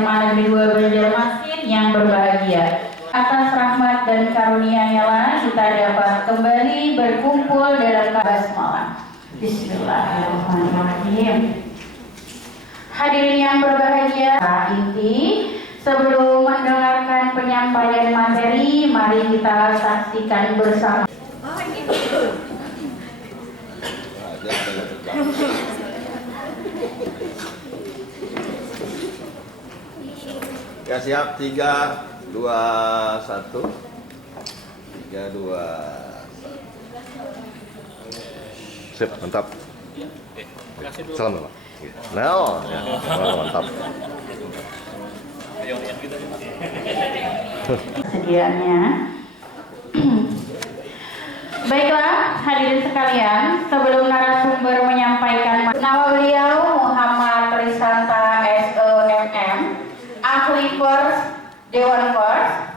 SMA Negeri 2 Banjarmasin yang berbahagia. Atas rahmat dan karunia-Nya lah kita dapat kembali berkumpul dalam basmalah. Bismillahirrahmanirrahim. Hadirin yang berbahagia, inti sebelum mendengarkan penyampaian materi, mari kita saksikan bersama. Ya siap, 3, 2, 1. 3, 2, 1. Sip, mantap. Salam Pak. Nah, ya. Mantap. Sedianya. Baiklah, hadirin sekalian, sebelum narasumber menyampaikan nama beliau Muhammad Risanta SEMM, ahli pers, Dewan Pers,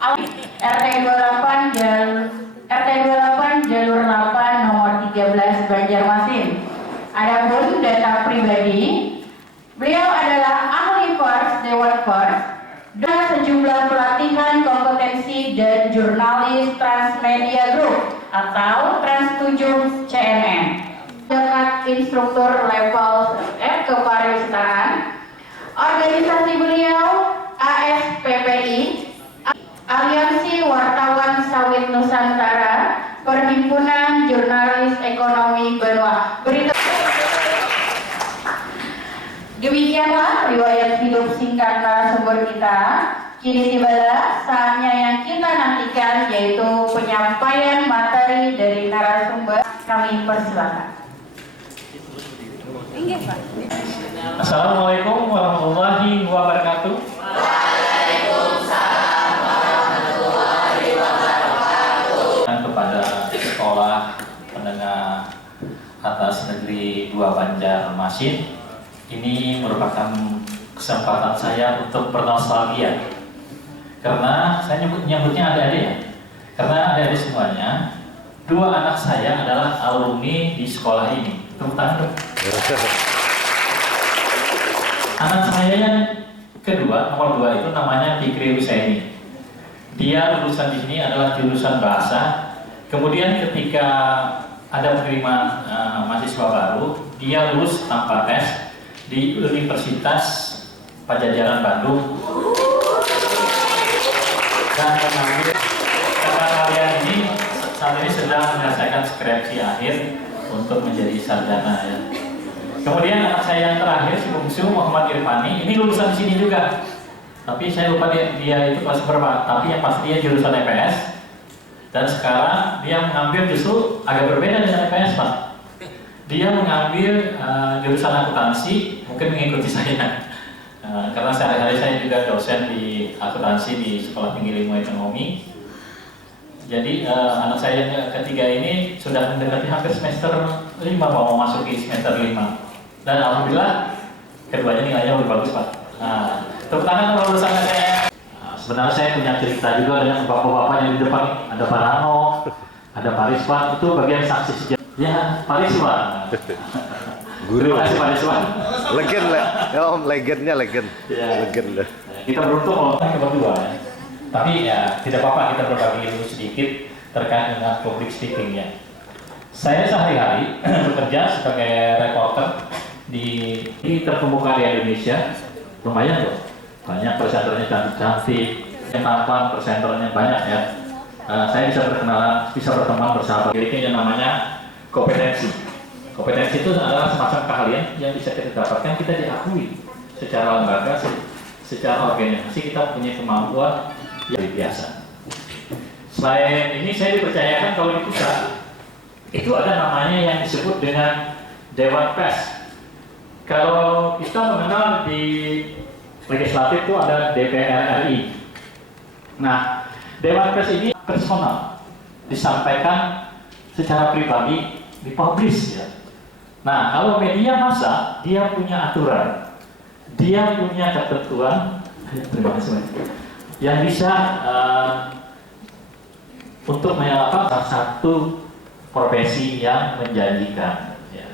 RT 28 Jalur 8 nomor 13 Banjarmasin. Adapun data pribadi, beliau adalah ahli pers, Dewan Pers, dan sejumlah pelatihan kompetensi dan jurnalis Transmedia Group atau Trans7 CNN, dekat instruktur level F kepariwisataan. Organisasi beliau ASPPI, Aliansi Wartawan Sawit Nusantara, Perhimpunan Jurnalis Ekonomi Benua. Demikianlah riwayat hidup singkat narasumber kita. Kini tibalah saatnya yang kita nantikan, yaitu penyampaian materi dari narasumber. Kami persilakan. Assalamualaikum warahmatullahi wabarakatuh. Waalaikumsalam warahmatullahi wabarakatuh. Kepada sekolah menengah atas negeri 2 Banjarmasin, ini merupakan kesempatan saya untuk bernostalgia, karena saya nyebutnya adik-adik ya, karena adik-adik semuanya, 2 anak saya adalah alumni di sekolah ini. Tepuk tangan dong. Anak saya yang kedua, nomor 2 itu namanya Fikri Husaini. Dia lulusan di sini adalah jurusan bahasa. Kemudian ketika ada penerimaan mahasiswa baru, dia lulus tanpa tes di Universitas Pajajaran Bandung. Dan mengambil kakak kalian ini saat ini sedang menyelesaikan skripsi akhir untuk menjadi sarjana ya. Kemudian anak saya yang terakhir, si bungsu Muhammad Irfani, ini lulusan di sini juga. Tapi saya lupa dia itu kelas berapa. Tapi yang pasti dia jurusan EPS. Dan sekarang dia mengambil justru agak berbeda dengan EPS, Pak. Dia mengambil jurusan akuntansi, mungkin mengikuti saya. Karena sehari-hari saya juga dosen di akuntansi di Sekolah Tinggi Ilmu Ekonomi. Jadi anak saya yang ketiga ini sudah mendekati hampir semester 5, mau masuki semester 5. Dan alhamdulillah keduanya nilainya lebih bagus, Pak. Tepuk tangan untuk lulusan saya. Sebenarnya saya punya cerita juga dengan bapak-bapak yang di depan. Ada Pak Rano, ada Pak Rizwan, itu bagian saksi sejarah. Ya, Pak Rizwan. Guru. Terima kasih Pak Rizwan. Legend lah. Ya, Om, legendnya legend. Ya. Legend lah. Kita beruntung kalau kita berdua ya. Tapi ya tidak apa-apa kita berbagi ilmu sedikit terkait dengan public speaking ya. Saya sehari-hari bekerja sebagai reporter di terkemuka di Indonesia. Lumayan loh. Banyak presenternya cantik-cantik, yang tampan presenternya banyak ya. Saya bisa berteman bersahabat. Ini yang namanya kompetensi. Kompetensi itu adalah semacam keahlian yang bisa kita dapatkan, kita diakui secara lembaga, secara organisasi kita punya kemampuan yang biasa. Selain ini saya dipercayakan kalau di pusat itu ada namanya yang disebut dengan Dewan Pers. Kalau kita mengenal di legislatif itu ada DPR RI. Nah, Dewan Pers ini personal, disampaikan secara pribadi, dipublish ya. Nah, kalau media massa dia punya aturan, dia punya ketentuan, terima kasih, yang bisa untuk menyalakan salah satu profesi yang menjanjikan. Ya.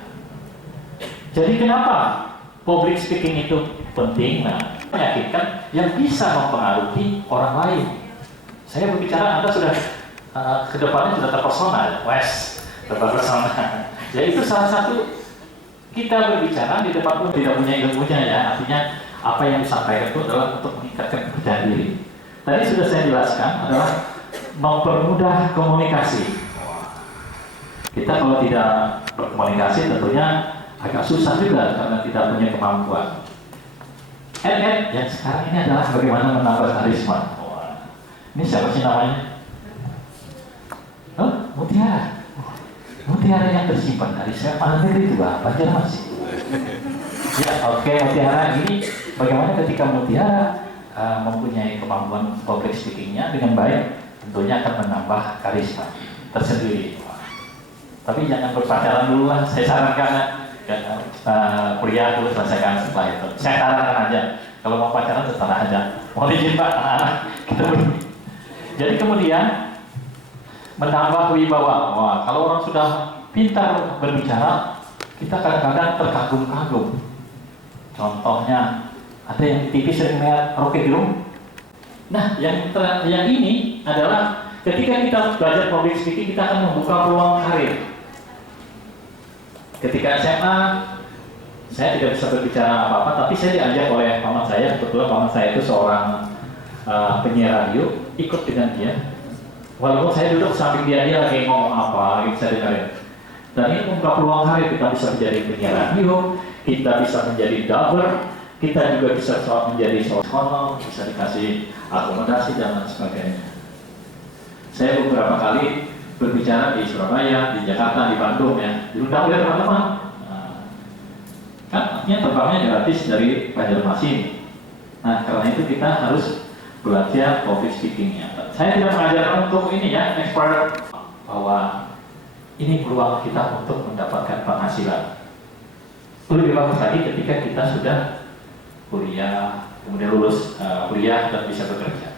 Jadi kenapa public speaking itu penting, nah, meyakinkan yang bisa mempengaruhi orang lain. Saya berbicara, Anda sudah ke depannya sudah terpersona, terpersona. Ya itu salah satu kita berbicara di depan pun tidak punya ilmunya ya, artinya apa yang disampaikan itu adalah untuk meningkatkan kepercayaan diri. Tadi sudah saya jelaskan adalah mempermudah komunikasi. Kita kalau tidak berkomunikasi tentunya agak susah juga karena tidak punya kemampuan. Yang sekarang ini adalah bagaimana menambah karisma. Ini siapa sih namanya? Oh, Mutiara. Mutiara yang tersimpan dari SMA Negeri 2 Banjarmasin. Ya, oke, Mutiara ini bagaimana ketika Mutiara mempunyai kemampuan public speakingnya dengan baik, tentunya akan menambah karisma tersendiri. Tapi jangan berpacaran dulu lah, saya sarankan kuliah dulu selesaikan setelah itu. Saya sarankan aja, kalau mau pacaran setelah aja. Mohon izin Pak, anak-anak kita berdua. Jadi kemudian menambah wibawa. Wah, kalau orang sudah pintar berbicara, kita kadang-kadang terkagum-kagum. Contohnya, ada yang di TV sering melihat Rocky Gerung. Nah, yang ini adalah ketika kita belajar public speaking, kita akan membuka peluang karir. Ketika SMA, saya tidak bisa berbicara apa-apa, tapi saya diajak oleh paman saya. Kebetulan paman saya itu seorang penyiar radio, ikut dengan dia. Walaupun saya duduk samping dia lagi ngomong apa, lagi bisa dengerin. Dan ini membuka peluang karir, kita bisa menjadi penyiar radio, kita bisa menjadi dubber, kita juga bisa menjadi sound, bisa dikasih akomodasi dan lain sebagainya. Saya beberapa kali berbicara di Surabaya, di Jakarta, di Bandung ya, diundang oleh teman-teman. Kan artinya terbangnya gratis dari Banjarmasin. Nah, karena itu kita harus belajar public speakingnya. Saya tidak mengajarkan untuk ini ya, expert, bahwa ini peluang kita untuk mendapatkan penghasilan. Lebih bagus lagi ketika kita sudah kuliah, kemudian lulus kuliah dan bisa bekerja.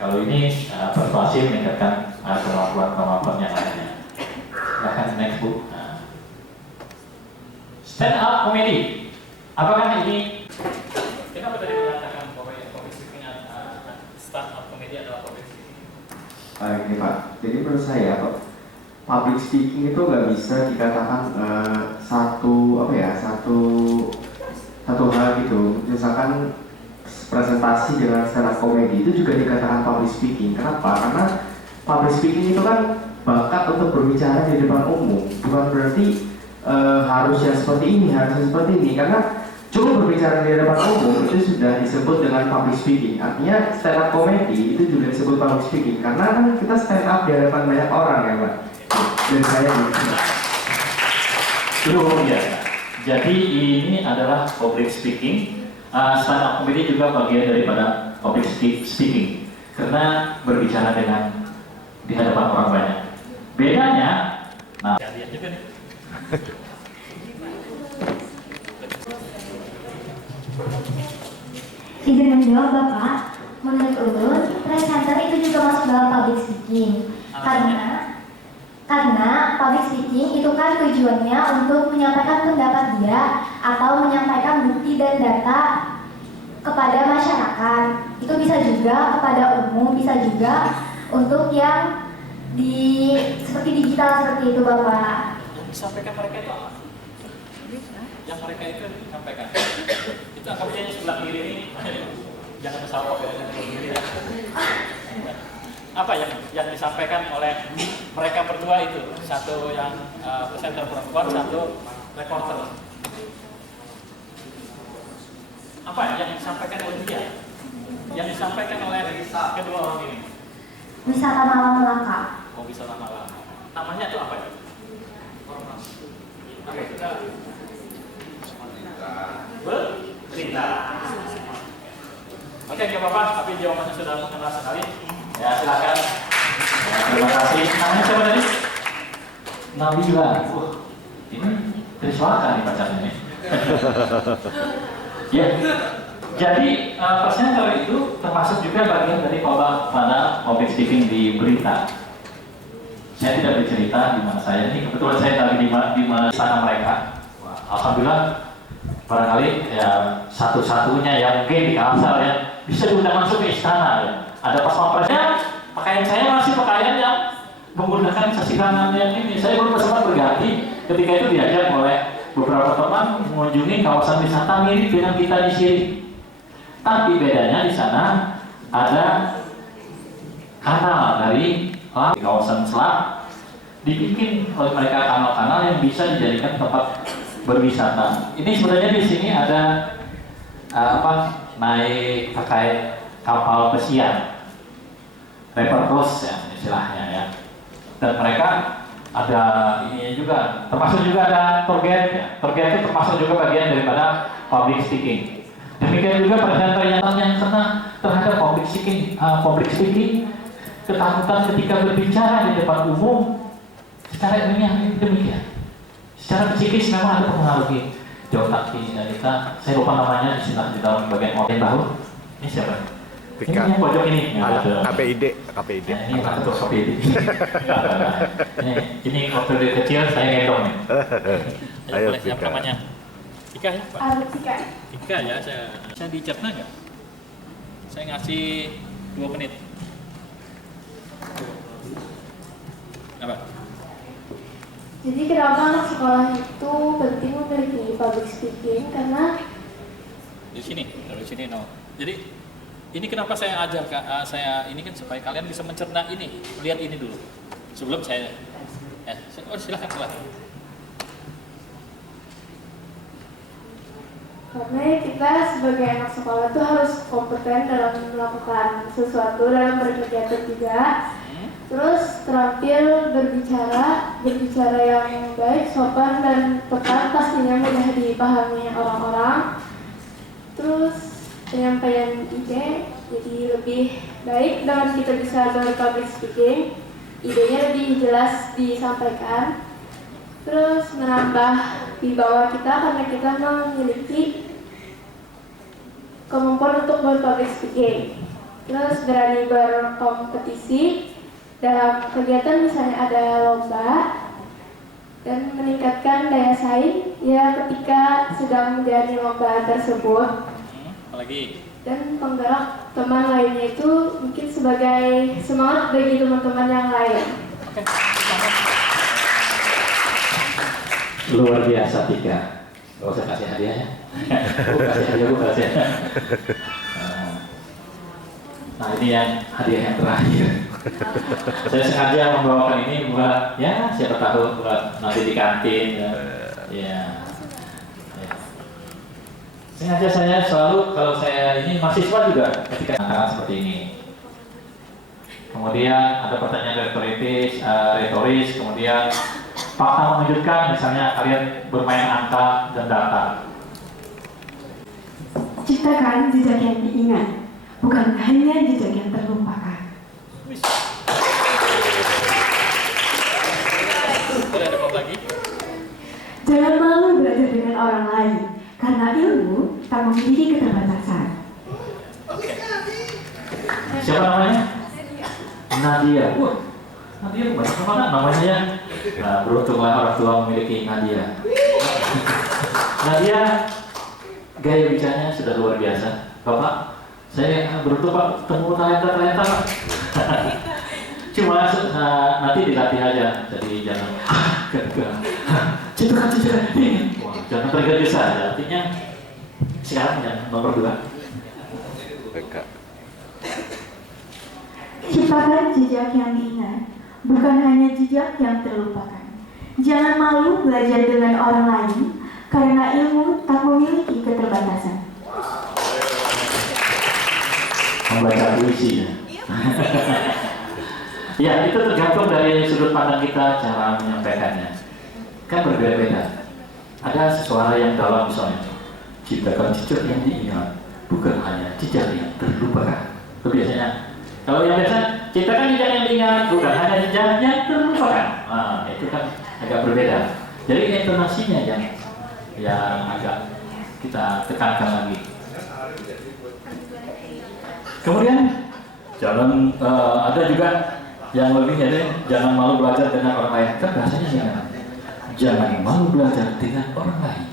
Kalau ini persuasi meningkatkan kemampuan yang lainnya. Silahkan next Bu. Stand up comedy. Apakah ini? Kenapa tadi mengatakan bahwa public speaking stand up comedy adalah public speaking? Ini Pak, jadi menurut saya public speaking itu nggak bisa dikatakan satu hal gitu. Misalkan presentasi dengan stand up comedy itu juga dikatakan public speaking. Kenapa? Karena public speaking itu kan bakat untuk berbicara di depan umum, bukan berarti harusnya seperti ini, harusnya seperti ini. Karena cuma berbicara di depan umum itu sudah disebut dengan public speaking. Artinya stand up comedy itu juga disebut public speaking karena kan kita stand up di hadapan banyak orang ya Pak. Dan saya luar biasa. Jadi ini adalah public speaking. Stand up comedy juga bagian daripada public speaking karena berbicara dengan di hadapan orang banyak. Bedanya, nah, lihat juga nih. Izin menjawab Bapak, menurut Ulun, presenter itu juga masuk dalam public speaking. Karena public speaking itu kan tujuannya untuk menyampaikan pendapat dia atau menyampaikan bukti dan data kepada masyarakat. Itu bisa juga kepada umum, bisa juga untuk yang seperti digital seperti itu Bapak. Yang disampaikan mereka itu apa? Yang mereka itu disampaikan. Itu angkanya sebelah kiri ini. Jangan bersalawat ya, jangan berdiri ya. Apa yang disampaikan oleh mereka berdua itu? Satu yang presenter perempuan, satu reporter. Apa yang disampaikan oleh dia? Yang disampaikan oleh kedua orang ini? Wisata Malam Melaka. Oh, wisata malam. Namanya itu apa ya? Apa itu? Bercerita. Oke, nggak apa-apa, tapi jawabannya sudah mengenal sekali. Ya, silakan. Ya, terima kasih. Namanya siapa tadi? Nabila. Ini Triswaka nih pacarnya nih. Ya, jadi presenter itu termasuk juga bagian dari pada public speaking di berita. Saya tidak bercerita di mana saya ini. Kebetulan saya tadi di mana sana mereka. Wah, alhamdulillah barangkali ya satu-satunya yang mungkin di Kalsel ya bisa diundang masuk ke istana ya. Ada pas pampresnya, pakaian saya masih pakaian yang menggunakan sasirangan yang ini. Saya belum sempat berganti ketika itu diajak oleh beberapa teman mengunjungi kawasan wisata mirip dengan kita di sini. Tapi bedanya di sana ada kanal dari kawasan selat, dibikin oleh mereka kanal-kanal yang bisa dijadikan tempat berwisata. Ini sebenarnya di sini ada naik pakai kapal pesiar, paper cruise ya istilahnya ya. Dan mereka ada ini juga, termasuk juga ada tour guide ya. Tour guide itu termasuk juga bagian daripada public speaking. Demikian juga presenter yang kena terhadap public speaking, ketakutan ketika berbicara di depan umum. Secara ilmiah ini demikian. Secara psikis memang ada pengaruh di otak kita. Saya lupa namanya di dalam bagian otak tahu. Ini siapa? Ini yang pojok ini. KPID. Nah, ini kartu KPID. Ini waktu dia kecil saya gendong nih. Ayo, boleh, siapa Tika. namanya? Tika ya Pak? Tika. Tika ya, saya dicerna nggak? Saya ngasih 2 menit. Apa? Jadi kenapa anak sekolah itu penting memiliki public speaking? Karena Dari sini no. Jadi ini kenapa saya ajar saya ini kan supaya kalian bisa mencerna ini, lihat ini dulu sebelum saya. Silakan. Karena kita sebagai anak sekolah itu harus kompeten dalam melakukan sesuatu, dalam berkegiatan juga. Terus terampil berbicara yang baik, sopan dan tepat, pastinya mudah dipahami orang-orang. Terus penyampaian ide jadi lebih baik dengan kita bisa berpublic speaking, idenya lebih jelas disampaikan. Terus menambah wibawa kita karena kita memiliki kemampuan untuk berpublic speaking. Terus berani berkompetisi dalam kegiatan, misalnya ada lomba, dan meningkatkan daya saing ya ketika sedang menjalani lomba tersebut. Apalagi? Dan penggerak teman lainnya itu mungkin sebagai semangat bagi teman-teman yang lain. Oke. Luar biasa Tika. Gak usah kasih hadiahnya. Bu kasih. Nah ini yang hadiah yang terakhir. Saya sengaja membawakan ini buat ya siapa tahu buat nanti di kantin ya. Sengaja saya selalu kalau saya ini mahasiswa juga ketika seperti ini. Kemudian ada pertanyaan retoris, kemudian fakta mengejutkan, misalnya kalian bermain angka dan data. Ciptakan jejak yang diingat, bukan hanya jejak yang terlupakan. Boleh ada apa lagi? Jangan malu belajar dengan orang lain, karena ilmu tak memiliki keterbatasan. Oke. Siapa namanya? Nadia. Wah, Nadia banyak banget namanya ya. Nah, beruntunglah orang tua memiliki Nadia. Nadia, gaya bicaranya sudah luar biasa. Bapak, saya beruntung Pak ketemu talenta Pak. Cuma nanti dilatih aja, jadi jangan ciptakan. Wah, jangan tergesa-gesa ya. Artinya sekarang yang nomor 2. BK. Ciptakan jejak yang diingat, bukan hanya jejak yang terlupakan. Jangan malu belajar dengan orang lain, karena ilmu tak memiliki keterbatasan. Membaca puisi ya. Ya, itu tergantung dari sudut pandang kita cara menyampaikannya. Kan berbeda-beda. Ada suara yang dalam misalnya, ciptakan jejak yang diingat, bukan hanya jejak yang terlupakan. Itu biasanya. Kalau yang biasa, ciptakan jejak yang diingat, bukan hanya jejak yang terlupakan. Nah, itu kan agak berbeda. Jadi intonasinya yang agak kita tekankan lagi. Kemudian ada juga yang lebih jangan malu belajar dengan orang lain. Kan bahasanya jangan malu belajar dengan orang lain.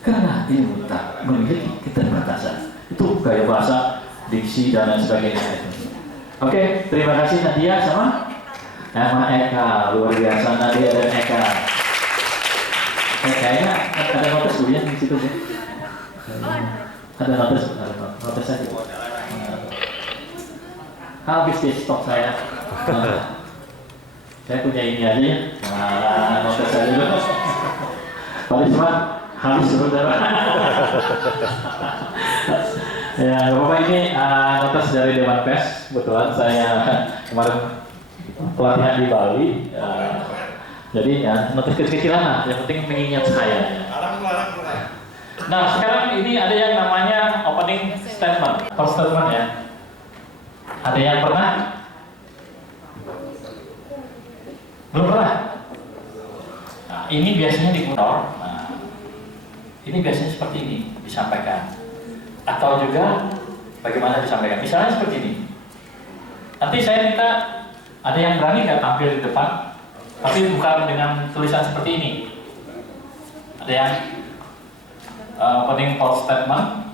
Karena ilmu tak memiliki keterbatasan. Itu gaya bahasa, diksi dan lain sebagainya. Oke, terima kasih Nadia sama Eka, luar biasa Nadia dan Eka. Kayaknya ada notes dulu ya di situ ya. Ada notes saja. Habis di stok saya. Saya punya ini aja ya. Nah, notes saja dulu. Paling cuma habis saudara. Ya, Bapak ini notes dari Dewan Pers. Kebetulan saya kemarin pelatihan di Bali. Jadi ya, notes kecil-kecilan lah. Yang penting mengingat saya. Nah, sekarang ini ada yang namanya opening statement. First statement ya. Ada yang pernah? Belum pernah? Nah, ini biasanya di kantor. Nah, ini biasanya seperti ini disampaikan. Atau juga bagaimana disampaikan. Misalnya seperti ini. Nanti saya minta ada yang berani nggak tampil di depan, tapi bukan dengan tulisan seperti ini. Ada yang opening statement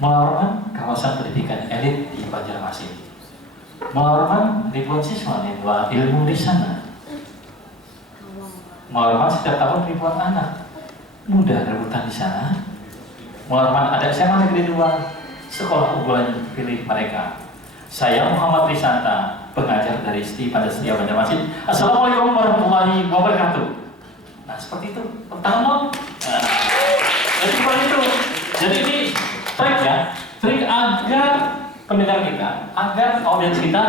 melorongkan kawasan pendidikan elit di Banjarmasin, melorongkan ribuan siswa menuntut ilmu di sana, melorongkan setiap tahun ribuan anak muda rebutan di sana, melorongkan ada SMA Negeri 2 sekolah unggulan pilih mereka. Saya Muhammad Risanta, pengajar dari STI Pancasila Banjarmasin. Assalamualaikum warahmatullahi wabarakatuh. Nah, seperti itu. Tangan dong. Nah, jadi seperti itu. Jadi ini trik ya, trik agar pendengar kita, agar audiens kita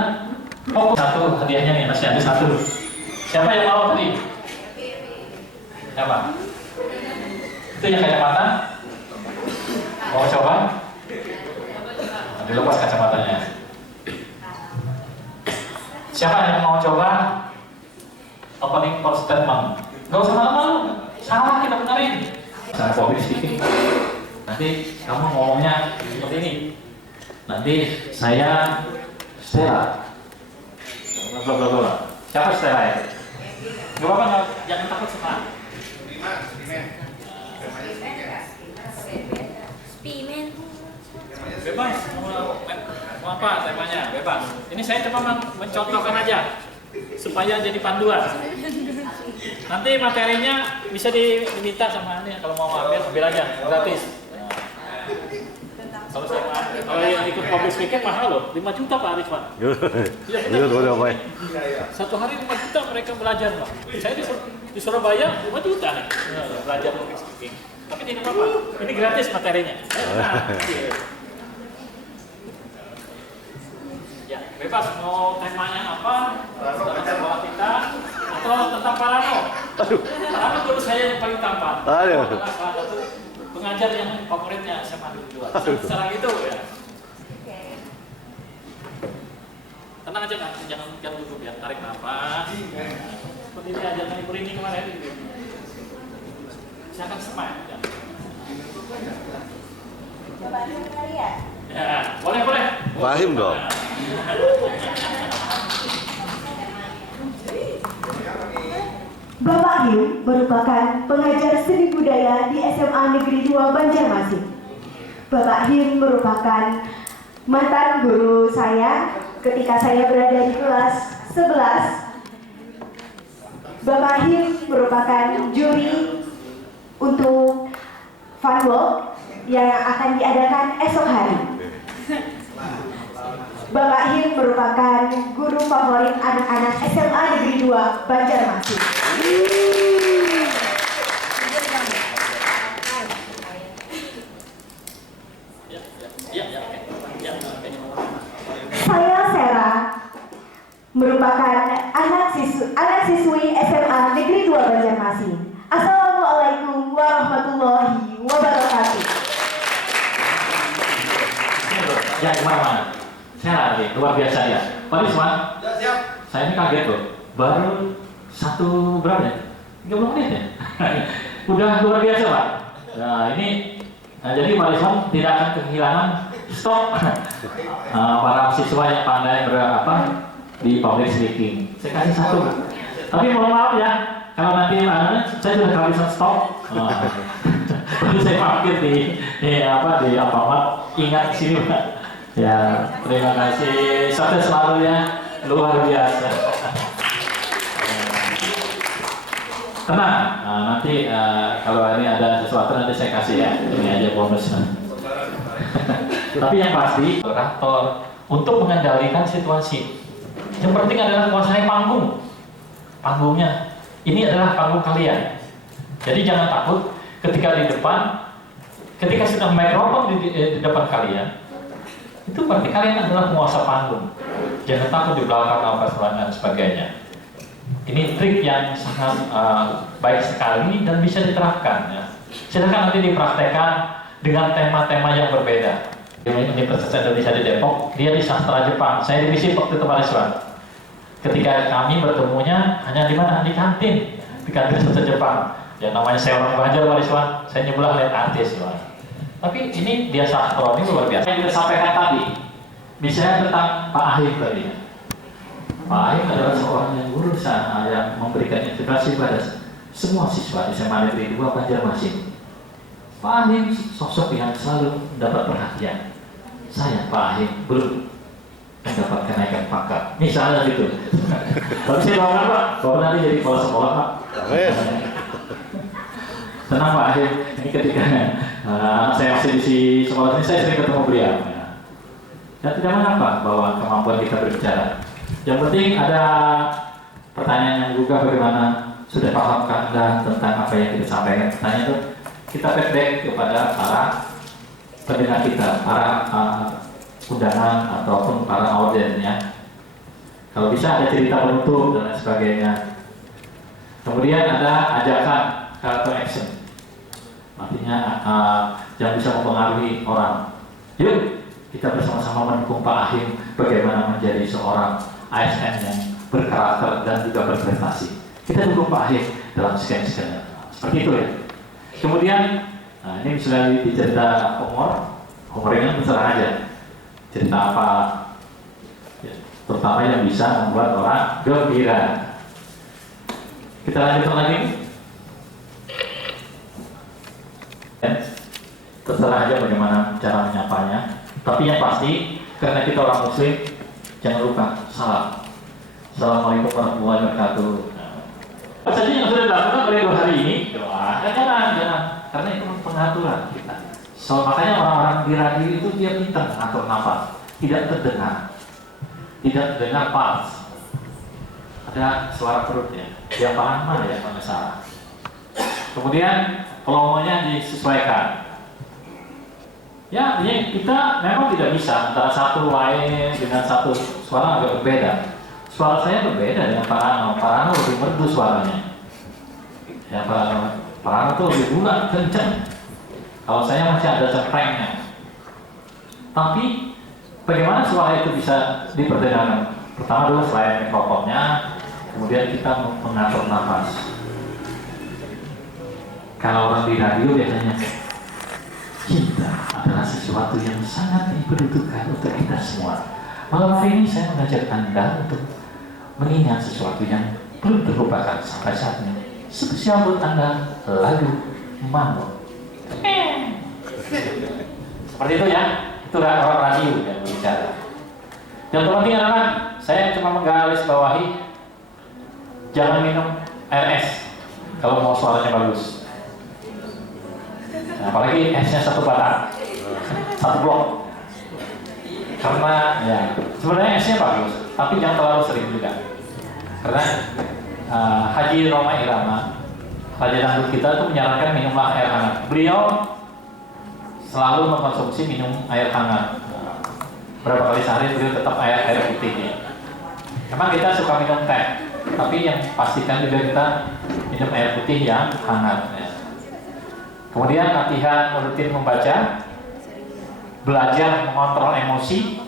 fokus. Satu hadiahnya nih, masih ada satu. Siapa yang mau tadi? Siapa? Itu yang kacamata? Mau coba? Dilepas kacamatanya. Siapa yang mau coba opening statement? Gak usah malu-malu, salah kita benerin. Saya public speaking. Nanti kamu ngomongnya seperti ini. Nanti saya Stella. Blablabla. Siapa Stella ya? Gak apa-apa, jangan takut sama. Bebas, mau apa temanya? Bebas. Ini saya cuma mencontohkan aja supaya jadi panduan. Nanti materinya bisa diminta sama ini, kalau mau ambil aja gratis. Kalau yang ikut public speaking mahal loh, 5 juta Pak Arisman. Iya, satu hari 5 juta mereka belajar Pak. Saya di Surabaya 5 juta nih belajar public speaking. Tapi tidak apa-apa, ini gratis materinya. Ya, bebas mau temanya apa, tentang sekolah kita atau tentang Parano. Parano dulu saya yang paling tampan. Salah satu pengajar yang favoritnya SMA Negeri 2. Secara gitu ya. Tenang aja kan, jangan duduk ya, tarik nafas. Seperti ini aja kan Ibu Rini kemarin. Silakan smile. Coba kali ya. Ya, boleh. Fahim dong. Bapak Him merupakan pengajar seni budaya di SMA Negeri 2 Banjarmasin. Bapak Him merupakan mantan guru saya ketika saya berada di kelas 11. Bapak Him merupakan juri untuk fun walk yang akan diadakan esok hari. Bapak Him merupakan guru favorit anak-anak SMA Negeri 2 Banjarmasin. Saya Sarah merupakan anak siswi SMA Negeri 2 Banjarmasin. Assalamualaikum warahmatullahi wabarakatuh. Ya, gimana? Saya lagi, luar biasa ya. Pak Risman, siap. Saya ini kaget loh. Baru berapa ya? 30 menit ya? Udah luar biasa Pak. Nah ini, jadi Pak Risman tidak akan kehilangan stok para siswa yang pandai di public speaking. Saya kasih satu. Tapi mohon maaf ya, kalau nanti saya sudah kehabisan stok. Baru saya parkir di Alfamart. Ingat sini Pak. Ya, terima kasih. Sukses selalu ya, luar biasa. Tenang, nanti kalau ini ada sesuatu nanti saya kasih ya. Ini aja bonusnya. Tapi yang pasti, operator untuk mengendalikan situasi. Yang penting adalah kuasai panggung. Panggungnya, ini adalah panggung kalian. Jadi jangan takut ketika di depan, ketika sudah mikrofon di depan kalian, itu berarti kalian adalah penguasa panggung. Jangan takut di belakang dan sebagainya. Ini trik yang sangat baik sekali dan bisa diterapkan. Ya. Silahkan nanti dipraktekkan dengan tema-tema yang berbeda. Universitas Indonesia di Depok, dia di sastra Jepang. Saya divisi waktu itu Pak Rizwan. Ketika kami bertemunya hanya di mana? Di kantin sastra Jepang. Ya namanya saya orang Banjar Pak Rizwan. Saya nyebelah lihat artis ya. Tapi ini dia sastra ini luar biasa. Yang kita sampaikan tadi, misalnya tentang Pak Ahim tadi. Pak Ahim adalah seorang yang berusaha yang memberikan inspirasi pada semua siswa di SMA Negeri 2 Banjarmasin. Pak Ahim sosok yang selalu mendapat perhatian. Saya Pak Ahim belum mendapat kenaikan pangkat. Misalnya gitu. Tapi saya doakan Pak, bahwa nanti jadi kepala sekolah Pak. Tenang Pak Ahim, ini ketika saya masih di sekolah ini saya sering ketemu beliau. Dan tidak mengapa bahwa kemampuan kita berbicara. Yang penting ada pertanyaan yang juga bagaimana sudah pahamkah Anda tentang apa yang kita sampaikan. Pertanyaan itu kita feedback kepada para pendengar kita, para undangan ataupun para audiensnya. Kalau bisa ada cerita penutup dan lain sebagainya. Kemudian ada ajakan call to action. Artinya yang bisa mempengaruhi orang. Yuk kita bersama-sama mendukung Pak Ahim bagaimana menjadi seorang ASN yang berkarakter dan juga berprestasi. Kita dukung Pak Ahim dalam sekian-sekian. Seperti itu ya. Kemudian, ini misalnya dicerita humor ini terserah aja. Cerita apa, ya, terutama yang bisa membuat orang gembira. Kita lanjutkan lagi. Terserah aja bagaimana cara menyapanya. Tapi yang pasti, karena kita orang Muslim, jangan lupa salam. Assalamualaikum warahmatullahi wabarakatuh. Apa saja yang sudah dilakukan oleh 2 hari ini? Jangan. Karena itu pengaturan kita. So, makanya orang-orang di radio itu dia pintar mengatur nafas. Tidak terdengar pas. Ada suara perutnya. Dia paham mana ya kalau salah. Kemudian volumenya disesuaikan. Ya, artinya kita memang tidak bisa antara satu lain dengan satu suara agak berbeda. Suara saya berbeda dengan Pak Rano lebih merdu suaranya. Ya, Pak Rano itu lebih bulat, kencang. Kalau saya masih ada cemprengnya. Tapi bagaimana suara itu bisa diperdengarkan? Pertama dulu selain mikrofonnya, kemudian kita mengatur nafas. Kalau orang di radio biasanya cinta adalah sesuatu yang sangat dibutuhkan untuk kita semua. Malam hari ini saya mengajak Anda untuk mengingat sesuatu yang belum terlupakan sampai saat ini. Spesial buat Anda lagu Mambo. Seperti itu ya. Itu orang radio yang berbicara. Yang terpenting adalah saya cuma menggaris bawahi jangan minum air es kalau mau suaranya bagus. Nah, apalagi esnya 1 batang, 1 blok. Karena ya sebenarnya esnya bagus, tapi jangan terlalu sering juga. Karena Haji Roma Irama, Raja Dangdut kita itu menyarankan minumlah air hangat. Beliau selalu mengkonsumsi minum air hangat. Berapa kali sehari beliau tetap air putih ya. Memang kita suka minum teh, tapi yang pastikan juga kita minum air putih yang hangat. Ya. Kemudian latihan rutin membaca, belajar mengontrol emosi,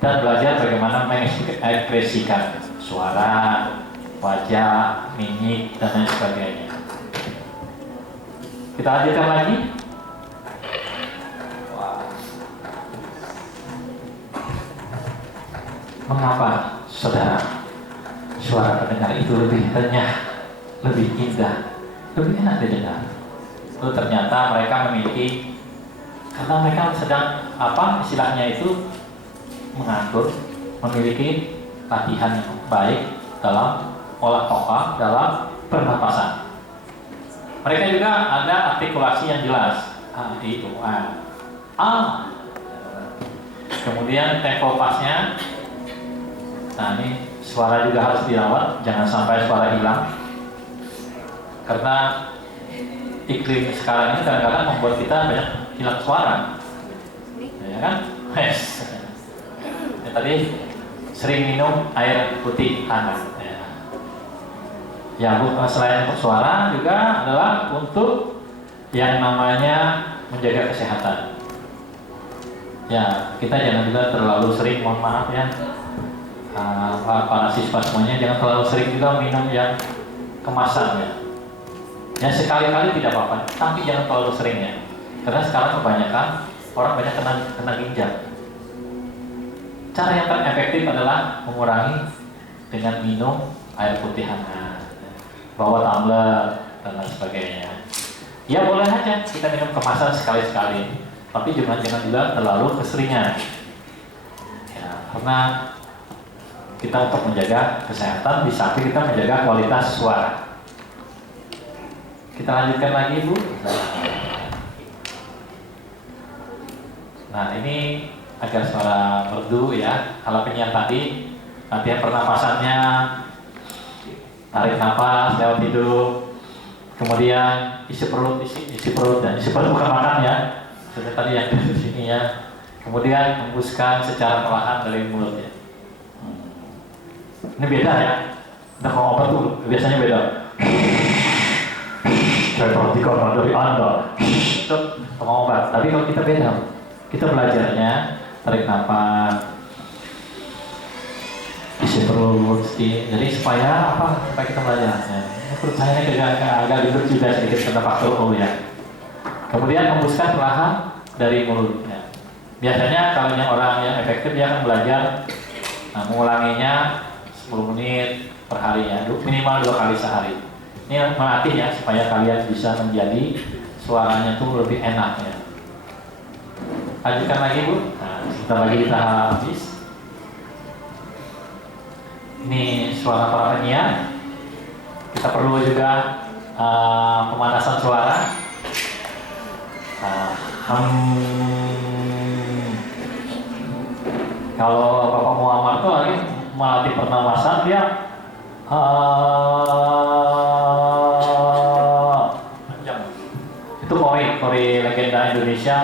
dan belajar bagaimana mengekspresikan suara, wajah, mimik, dan lain sebagainya. Kita lanjutkan lagi. Mengapa, saudara, suara pendengar itu lebih renyah, lebih indah, lebih enak didengar. Itu ternyata mereka memiliki, karena mereka sedang istilahnya itu mengatur, memiliki latihan yang baik dalam olah toka, dalam pernapasan. Mereka juga ada artikulasi yang jelas. Itu kemudian tempo pasnya. Nah, ini suara juga harus dirawat, jangan sampai suara hilang. Karena iklim sekarang ini kadang-kadang membuat kita banyak hilang suara. Ya kan? Tadi sering minum air putih hangat. Ya, selain untuk suara juga adalah untuk yang namanya menjaga kesehatan. Ya, kita jangan juga terlalu sering, mohon maaf ya, para siswa semuanya jangan terlalu sering juga minum yang kemasan ya. Ya sekali-kali tidak apa-apa, tapi jangan terlalu sering ya. Karena sekarang kebanyakan orang banyak kena ginjal. Cara yang paling efektif adalah mengurangi dengan minum air putih hangat, bawa tumbler dan lain sebagainya. Ya boleh aja kita minum kemasan sekali-sekali, tapi jangan juga terlalu keseringan. Ya, karena kita untuk menjaga kesehatan, di samping kita menjaga kualitas suara. Kita lanjutkan lagi, Bu. Nah, ini agar suara merdu ya. Kalau penyiar tadi latihan pernapasannya, tarik nafas lewat hidung, kemudian isi perut dan isi perut bukan makan ya. Seperti tadi yang di sini ya. Kemudian hembuskan secara perlahan dari mulut ya. Ini beda ya. Nah, kalau obat tuh biasanya beda. Saya perhatikan dari Anda. Itu obat. Tapi kalau kita beda, kita belajarnya tarik nafas, isi perut, jadi supaya apa? Supaya kita belajarnya. Perut saya agak gendut juga sedikit karena faktor O ya. Kemudian hembuskan perlahan dari mulutnya. Biasanya kalau yang orang yang efektif dia akan belajar mengulanginya 10 menit per hari ya, minimal 2 kali sehari. Ini melatih ya supaya kalian bisa menjadi suaranya tuh lebih enak ya. Lanjutkan lagi Bu. Nah, sebentar lagi kita habis. Ini suara para penyiar. Kita perlu juga pemanasan suara. Kalau Bapak Muhammad tuh lagi melatih pernapasan dia itu Kori legenda Indonesia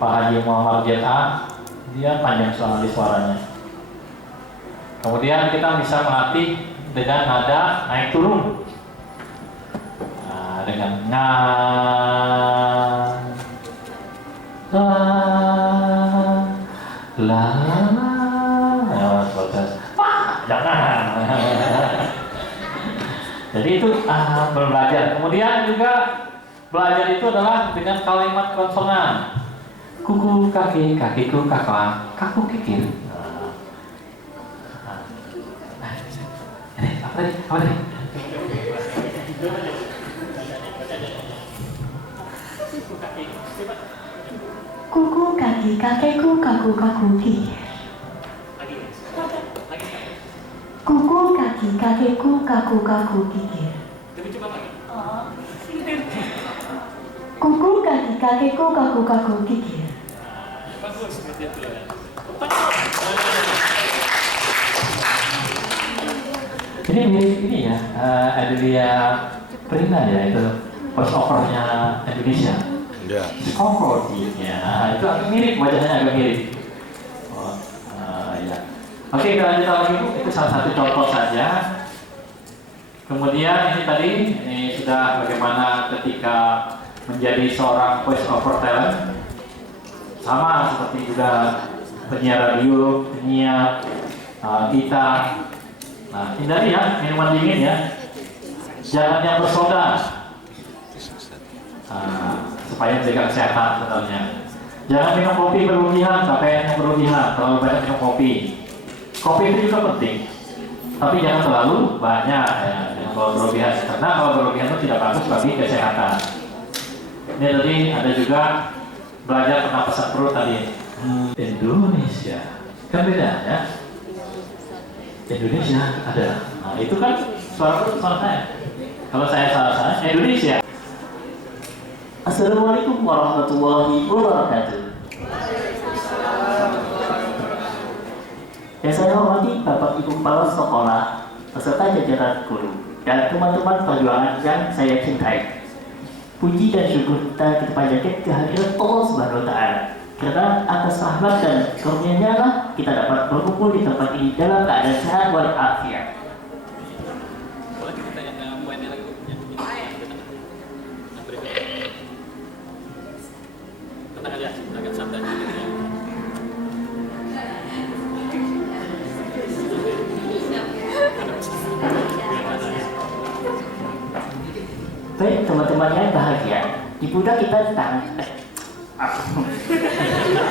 Pak Haji Muhammad Jeta, dia panjang sekali suaranya. Kemudian kita bisa melatih dengan nada naik turun. Nah, dengan jangan. Jadi itu belajar. Kemudian juga belajar itu adalah dengan kalimat konsonan. Kuku kaki, kakiku kakak, kaku kikir. Apa tadi? Kuku kaki, kakiku kaku kaku kikir. Kuku kaki, kakiku kaku kaku kikir. Kuku kaki, kakiku kaku kaku kikir. Ini mirip ini ya, Adelia Prina ya, itu voice overnya Indonesia. Ya. Ya, itu agak mirip, wajahnya agak mirip. Ya. Oke, kita lanjut lagi Bu. Itu salah satu contoh saja. Kemudian ini tadi, ini sudah bagaimana ketika menjadi seorang voice over talent. Sama seperti juga penyiar radio, penyiar kita. Nah, hindari ya minuman dingin ya. Jangan yang bersoda. Supaya menjaga kesehatan sebenarnya. Jangan minum kopi berlebihan, sampai yang berlebihan, terlalu banyak minum kopi. Kopi itu juga penting, tapi jangan terlalu banyak ya. kalau berlebihan, karena kalau berlebihan itu tidak bagus bagi kesehatan. Ini tadi ada juga belajar pernapasan perut tadi. Indonesia kan beda ya. Indonesia ada. Nah, itu kan suara perut suara saya. Kalau saya salah Indonesia. Assalamualaikum warahmatullahi wabarakatuh. Yang saya hormati Bapak Ibu Kepala Sekolah, peserta jajaran guru, dan teman-teman perjuangan yang saya cintai. Puji dan syukur kita panjatkan kehadiran Allah Subhanahu wa Ta'ala. Karena atas rahmat dan karunia-Nya lah kita dapat berkumpul di tempat ini dalam keadaan sehat walafiat. Boleh kita tanya poinnya lagi? Tenang aja, agak santai. Baik teman-teman yang bahagia, di pundak kita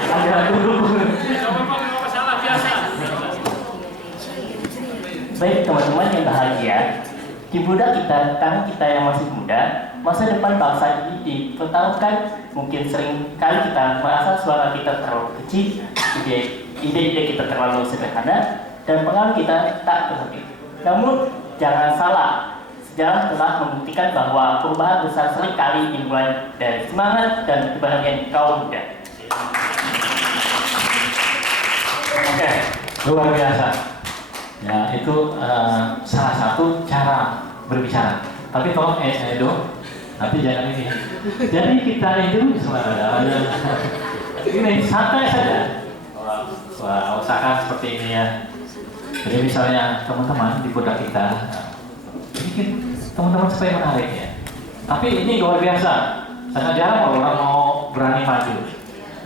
ada dulu. Baik teman-teman yang bahagia, di pundak kita, tangan kita yang masih muda, masa depan bangsa ini dipertaruhkan. Mungkin sering kali kita merasa suara kita terlalu kecil, ide-ide kita terlalu sederhana, dan pengaruh kita tak berhenti. Namun jangan salah. Sejarah telah membuktikan bahwa perubahan besar seringkali dimulai dari semangat dan kebahagiaan kaum muda. Oke, luar biasa. Ya, itu salah satu cara berbicara. Tapi tolong Edo, nanti jangan ini. Jadi kita itu ini santai saja. Wah, usahakan seperti ini ya. Jadi misalnya teman-teman di pundak kita. Bikin teman-teman supaya menarik ya. Tapi ini luar biasa. Sangat jarang kalau orang mau berani maju.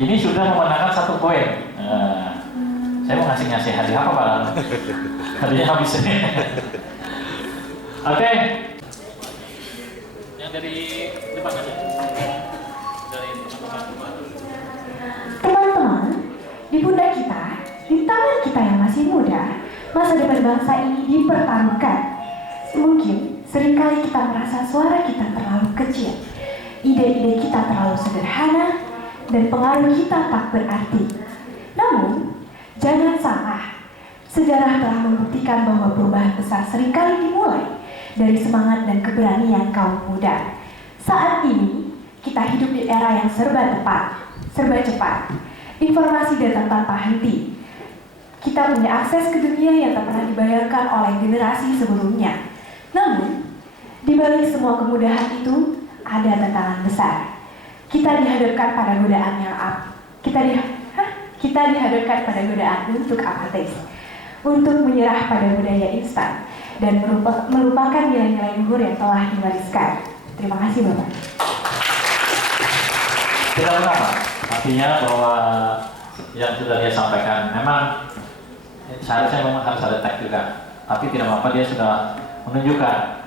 Ini sudah memenangkan 1 poin. Saya mau ngasih hadiah apa Pak? Hadiahnya habis. Oke. Yang dari depan aja. Dari teman-teman. Teman-teman, di pundak kita, di tangan kita yang masih muda, masa depan bangsa ini dipertaruhkan. Mungkin seringkali kita merasa suara kita terlalu kecil, ide-ide kita terlalu sederhana, dan pengaruh kita tak berarti. Namun, jangan salah. Sejarah telah membuktikan bahwa perubahan besar seringkali dimulai dari semangat dan keberanian kaum muda. Saat ini, kita hidup di era yang serba cepat, informasi datang tanpa henti. Kita punya akses ke dunia yang tak pernah dibayangkan oleh generasi sebelumnya. Namun, di balik semua kemudahan itu ada tantangan besar. Kita dihadapkan pada godaan yang kita dihadapkan pada godaan untuk apatis, untuk menyerah pada budaya instan dan melupakan nilai-nilai luhur yang telah diwariskan. Terima kasih Bapak. Tidak apa-apa. Artinya bahwa yang sudah dia sampaikan memang seharusnya memang harus ada tag juga. Tapi tidak apa-apa, dia sudah menunjukkan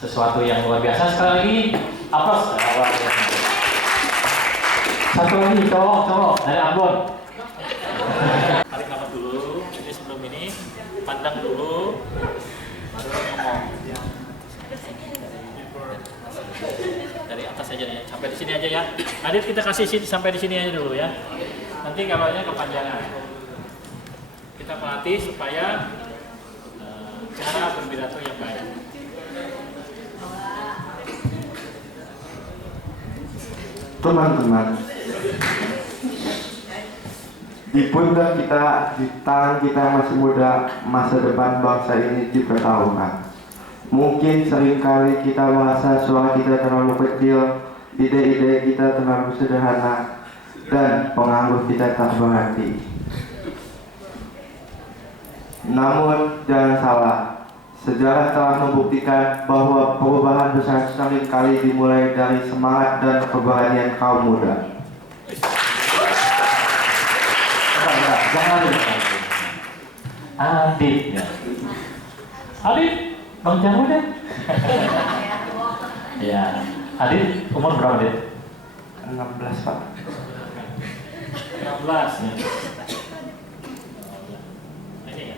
sesuatu yang luar biasa. Sekali lagi aplaus. Satu lagi cowok dari Ambon. Tarik nafas dulu. Jadi sebelum ini pandang dulu, baru ngomong. Dari atas aja ya, sampai di sini aja ya. Adit kita kasih sampai di sini aja dulu ya. Nanti kalau kepanjangan. Kita pelatih supaya cara berpidato yang baik. Teman-teman, di pundak kita, di tangan kita yang masih muda, masa depan bangsa ini dipertaruhkan. Mungkin seringkali kita merasa suara kita terlalu kecil, ide-ide kita terlalu sederhana, dan pengaruh kita tak berarti. Namun jangan salah, sejarah telah membuktikan bahwa perubahan besar seringkali dimulai dari semangat dan keberanian kaum muda. Jangan lupa. Adit ya. Adit, Bang Jamu deh. Ya, Adit umur berapa Adit? 16 Pak. 16 ya. Ini ya.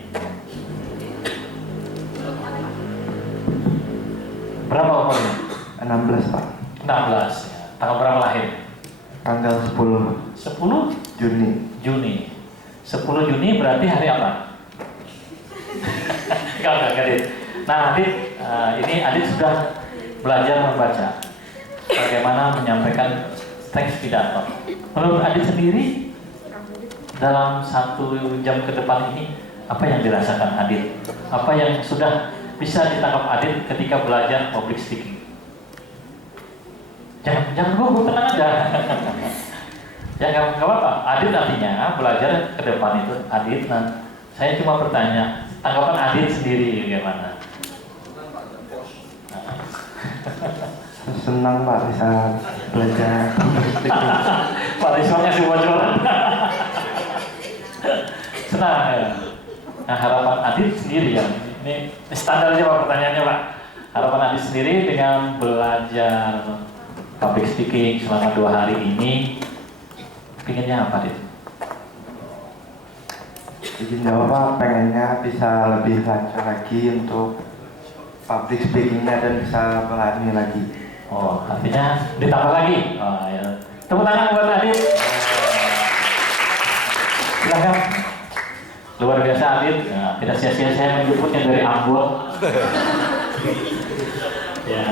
Berapa umurnya? 16 Pak. 16 ya. Tanggal berapa lahir? Tanggal 10 10 Juni. Juni. 10 Juni berarti hari apa? Enggak, Adit. Nah, Adit, ini Adit sudah belajar membaca. Bagaimana menyampaikan teks pidato. Menurut Adit sendiri, dalam 1 jam ke depan ini, apa yang dirasakan Adit? Apa yang sudah bisa ditangkap Adit ketika belajar public speaking? Jangan gugup, tenang aja. Ya nggak apa-apa. Adit artinya belajar ke depan itu Adit. Nah, saya cuma bertanya, tanggapan Adit sendiri bagaimana? Senang Pak bisa belajar. Pak Rizwan ngasih bocoran. Senang ya. Nah, harapan Adit sendiri ya. Ini standarnya Pak pertanyaannya Pak. Harapan Adit sendiri dengan belajar public speaking selama 2 hari ini, pinginnya apa Adit? Izin jawab Pak, pengennya bisa lebih lancar lagi untuk public speakingnya dan bisa berani lagi. Oh, artinya ditambah lagi. Oh, ya. Tepuk tangan buat Adit. Silakan. Luar biasa Adit. Nah, tidak sia-sia saya menjemputnya dari Ambon. Ya.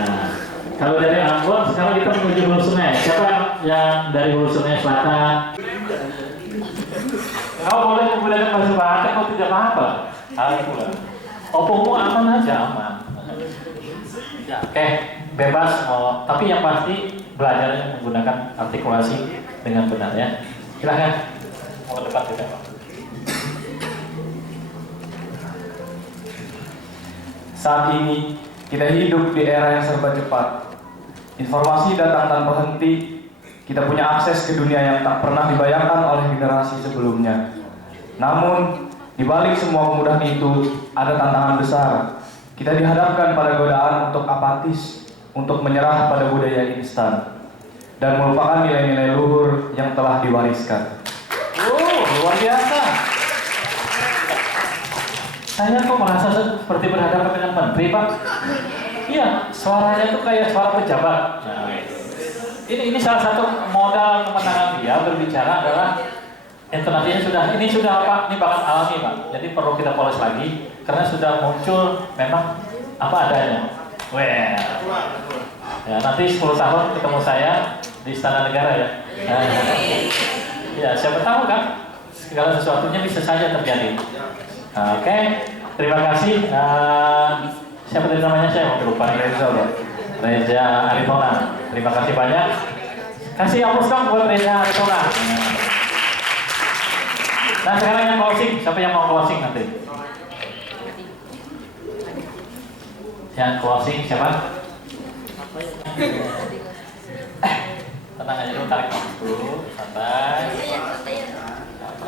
Kalau dari Ambon, sekarang kita menuju Hulu Sungai. Siapa yang dari Hulu Sungai Selatan? Kau boleh menggunakan bahasa Batak, kau tidak apa-apa. Opungmu aman aja, aman. Ya, oke, bebas. Tapi yang pasti belajarnya menggunakan artikulasi dengan benar ya. Silahkan. Mau depan tidak Pak? Saat ini, kita hidup di era yang serba cepat. Informasi datang tanpa henti. Kita punya akses ke dunia yang tak pernah dibayangkan oleh generasi sebelumnya. Namun, di balik semua kemudahan itu, ada tantangan besar. Kita dihadapkan pada godaan untuk apatis, untuk menyerah pada budaya instan, dan melupakan nilai-nilai luhur yang telah diwariskan. Luar biasa. Saya kok merasa seperti berhadapan dengan menteri, Pak. Iya, suaranya tuh kayak suara pejabat. Nah, ini salah satu modal kemenangan dia berbicara adalah intonasinya ini sudah apa? Ini bakat alami, Pak. Jadi perlu kita poles lagi karena sudah muncul memang apa adanya. Wah. Ya, nanti 10 tahun ketemu saya di Istana Negara ya. Nah, ya, siapa tahu kan segala sesuatunya bisa saja terjadi. Oke, terima kasih. Siapa tadi namanya? Saya mau lupa. Reza Aritona. Terima kasih banyak. Kasih aplaus dong buat Reza Aritona. Nah, sekarang yang closing. Siapa yang mau closing nanti? Yang closing siapa? Tenang aja dulu, tarik nafas dulu, santai.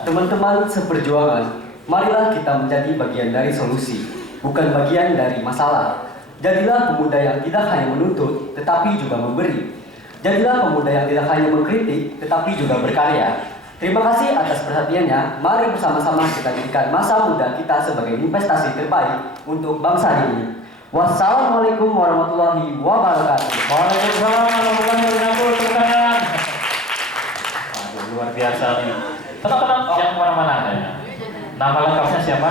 Teman-teman seperjuangan, marilah kita menjadi bagian dari solusi, bukan bagian dari masalah. Jadilah pemuda yang tidak hanya menuntut, tetapi juga memberi. Jadilah pemuda yang tidak hanya mengkritik, tetapi juga berkarya. Terima kasih atas perhatiannya. Mari bersama-sama kita jadikan masa muda kita sebagai investasi terbaik untuk bangsa ini. Wassalamualaikum warahmatullahi wabarakatuh. Waalaikumsalam warahmatullahi wabarakatuh. Aduh, luar biasa nih. Tenang-tenang, yang kemana-mana ya. Nama lengkapnya siapa?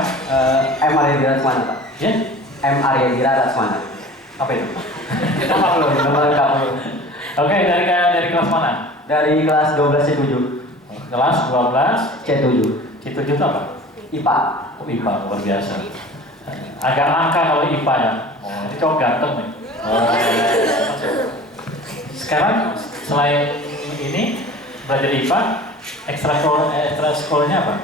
M. Aryadira Rasmana, Pak. Ya? M. Aryadira Rasmana. Apa itu? Nama belum, nama lengkap belum. Oke, dari kelas mana? Dari kelas 12 C7. Kelas 12 C7. C7 itu apa? IPA. Oh, IPA, luar biasa. Agak langka kalau IPA ya. Oh, ini cowok ganteng nih. Oh, sekarang selain ini belajar IPA, ekstra sekolahnya apa?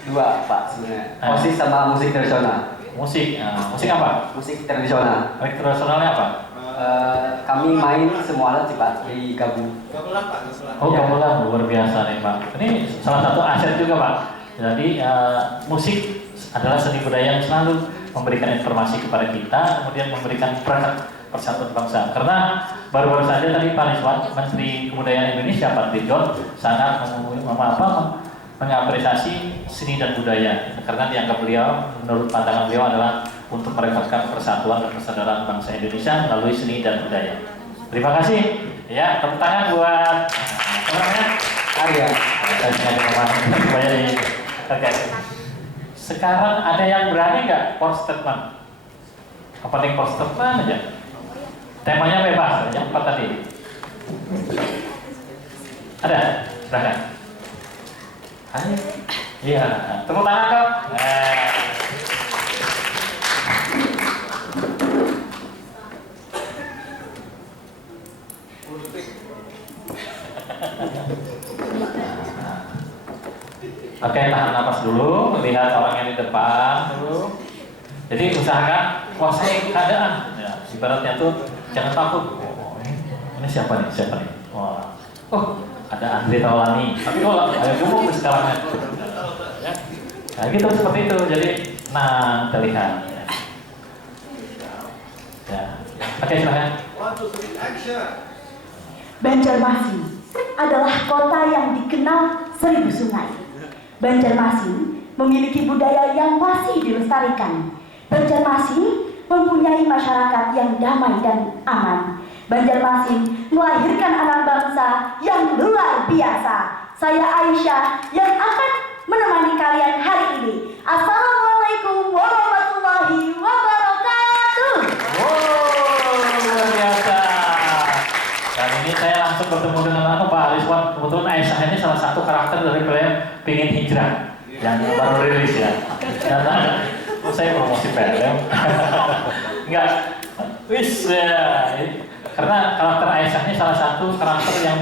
Dua, Pak, sebenarnya. Ah. Musik sama musik tradisional. Musik. Musik apa? Musik tradisional. Musik tradisionalnya apa? Kami main semua alat sih, Pak, digabung. Oh, gamelan luar biasa nih Pak. Ini salah satu aset juga Pak. Jadi musik adalah seni budaya yang selalu memberikan informasi kepada kita, kemudian memberikan peran persatuan bangsa. Karena baru-baru saja tadi Pak Rizwan, Menteri Kebudayaan Indonesia Pak Ridwan sangat mengapresiasi seni dan budaya. Karena dianggap beliau, menurut pandangan beliau adalah untuk merekatkan persatuan dan persaudaraan bangsa Indonesia melalui seni dan budaya. Terima kasih. Ya, tepuk tangan buat apa namanya? Arya. Saya sengaja ngomong supaya di. Oke. Sekarang ada yang berani nggak for statement? Opening for statement aja. Temanya bebas, yang 4 tadi. Ada? Silahkan. Ayo. Iya, tepuk tangan dong. Oke, tahan napas dulu, lihat orang yang di depan dulu. Jadi usahakan kuasai keadaan. Ya, ibaratnya tuh jangan takut. Oh, ini siapa nih? Siapa nih? Wah. Oh, ada Andre Taulani. Tapi kalau ada gemuk di sekarangnya. Ya. Nah, gitu seperti itu. Jadi, nah, terlihat. Ya. Oke, silakan. Banjarmasin adalah kota yang dikenal 1000 sungai. Banjarmasin memiliki budaya yang masih dilestarikan. Banjarmasin mempunyai masyarakat yang damai dan aman. Banjarmasin melahirkan anak bangsa yang luar biasa. Saya Aisyah yang akan menemani kalian hari ini. Assalamualaikum warahmatullahi wabarakatuh. Luar biasa. Dan ini saya langsung bertemu dengan Pak Aliswan. Kebetulan Aisyah ini salah satu karakter dari film Pingin Hijrah yang baru rilis ya. Dan saya promosi film. Enggak. Wis ya. Karena karakter Aisyah ini salah satu karakter yang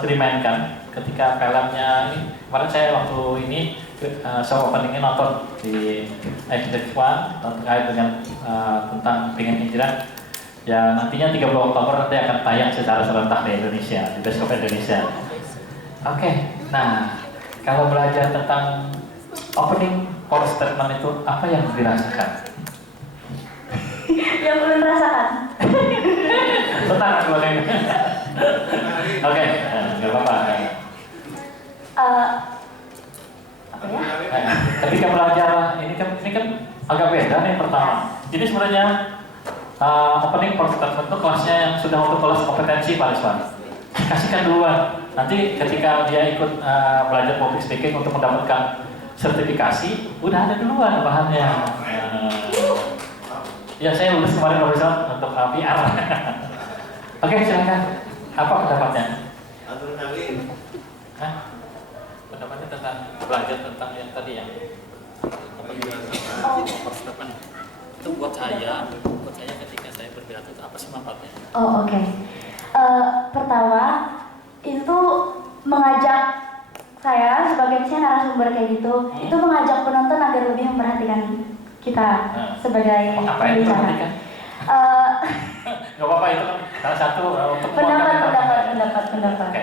dimainkan ketika filmnya ini. Kemarin saya waktu ini show openingnya nonton di X1 terkait dengan tentang Pingin Hijrah. Ya nantinya 30 Oktober nanti akan tayang secara serentak di Indonesia, di bioskop Indonesia. Oke, nah kalau belajar tentang opening core statement itu apa yang dirasakan? Yang belum rasakan. Tenang boleh. Oke, nggak apa-apa. Apa ya? Ketika belajar ini kan agak beda nih pertama. Jadi sebenarnya opening core statement itu kelasnya yang sudah untuk kelas kompetensi Pak Rizwan. Kasihkan duluan. Nanti ketika dia ikut belajar public speaking untuk mendapatkan sertifikasi, udah ada duluan bahannya. Ya saya lulus kemarin Pak Rizwan untuk PR. Oke, silakan. Apa pendapatnya? Hah? Pendapatnya tentang belajar tentang yang tadi yang itu buat saya ketika saya berpidato itu apa sih manfaatnya? Oh oke. Pertama itu mengajak saya sebagai misalnya narasumber kayak gitu, itu mengajak penonton agar lebih memperhatikan kita sebagai pembicara. Gak apa-apa itu kan salah satu untuk pendapat. Oke.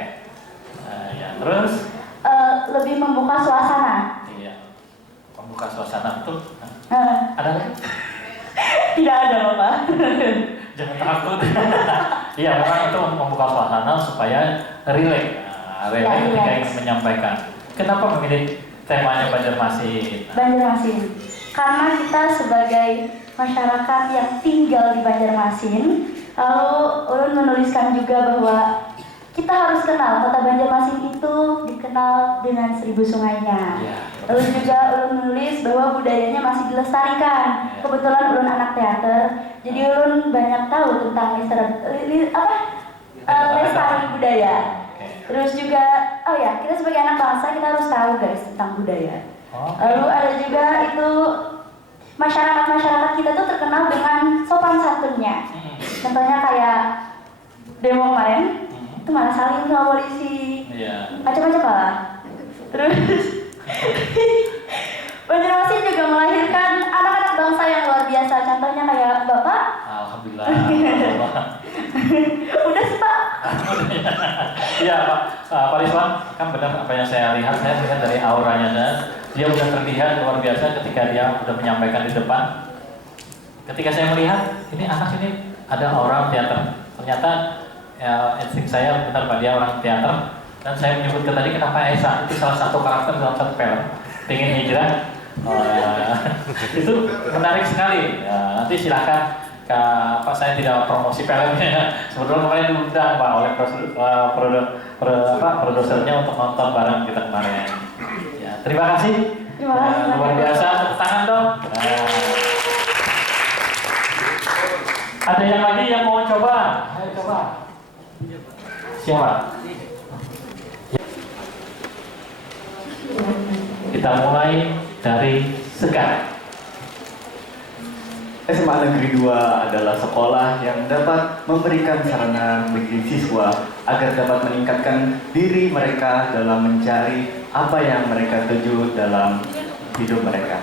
Ya terus lebih membuka suasana. Iya. Membuka suasana betul. Ada lagi? Tidak ada Bapak. Jangan takut. Iya, memang itu membuka suasana supaya relate. Relate ketika ingin menyampaikan. Kenapa memilih temanya Banjarmasin? Banjarmasin. Karena kita sebagai masyarakat yang tinggal di Banjarmasin, lalu ulun menuliskan juga bahwa kita harus kenal kota Banjarmasin itu dikenal dengan 1000 sungainya. Lalu juga ulun menulis bahwa budayanya masih dilestarikan. Kebetulan ulun anak teater, jadi ulun banyak tahu tentang lestari budaya. Terus juga, oh ya, kita sebagai anak bangsa kita harus tahu guys tentang budaya. Lalu ada juga itu masyarakat kita tuh terkenal dengan sopan santunnya. Contohnya kayak demo kemarin, itu malah saling sama polisi, macam-macam lah. Terus Banjarmasin juga melahirkan anak-anak bangsa yang luar biasa. Contohnya kayak Bapak. Alhamdulillah. Udah sih Pak. Iya Pak Rizwan, kan benar apa yang saya lihat. Saya melihat dari auranya dia sudah terlihat luar biasa ketika dia sudah menyampaikan di depan. Ketika saya melihat ini anak ini ada orang teater. Ternyata ya, insting saya benar Pak, dia orang teater. Dan saya menyebutkan tadi kenapa Esa itu salah satu karakter dalam satu film Pingin Hijrah. Itu menarik sekali. Ya, nanti silakan saya tidak promosi filmnya. Sebetulnya kemarin diundang Pak oleh produsernya untuk nonton bareng kita kemarin. Ya, terima kasih. Terima kasih. Luar biasa, tepuk tangan dong. Ada yang lagi yang mau coba? Ayo coba. Siapa? Kita mulai dari sekarang. SMA Negeri 2 adalah sekolah yang dapat memberikan sarana bagi siswa agar dapat meningkatkan diri mereka dalam mencari apa yang mereka tuju dalam hidup mereka.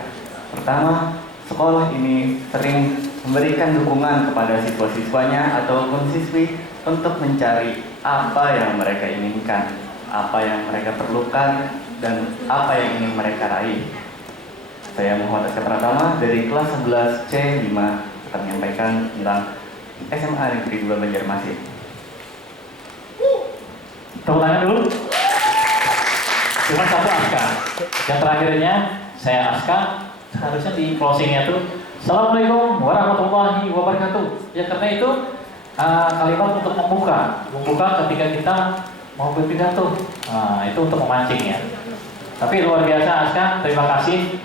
Pertama, sekolah ini sering memberikan dukungan kepada siswa-siswanya ataupun siswi untuk mencari apa yang mereka inginkan, apa yang mereka perlukan, dan apa yang ingin mereka raih. Saya Muhammad Asep Pratama dari kelas 11 C5 akan menyampaikan tentang SMA Negeri 2 Banjarmasin. Tepuk tangan dulu. Cuma satu Aska. Yang terakhirnya saya Aska. Harusnya di closingnya tuh Assalamualaikum warahmatullahi wabarakatuh. Ya karena itu kalimat untuk membuka ketika kita mau berpidato. Itu untuk memancing ya. Tapi luar biasa Aska, terima kasih.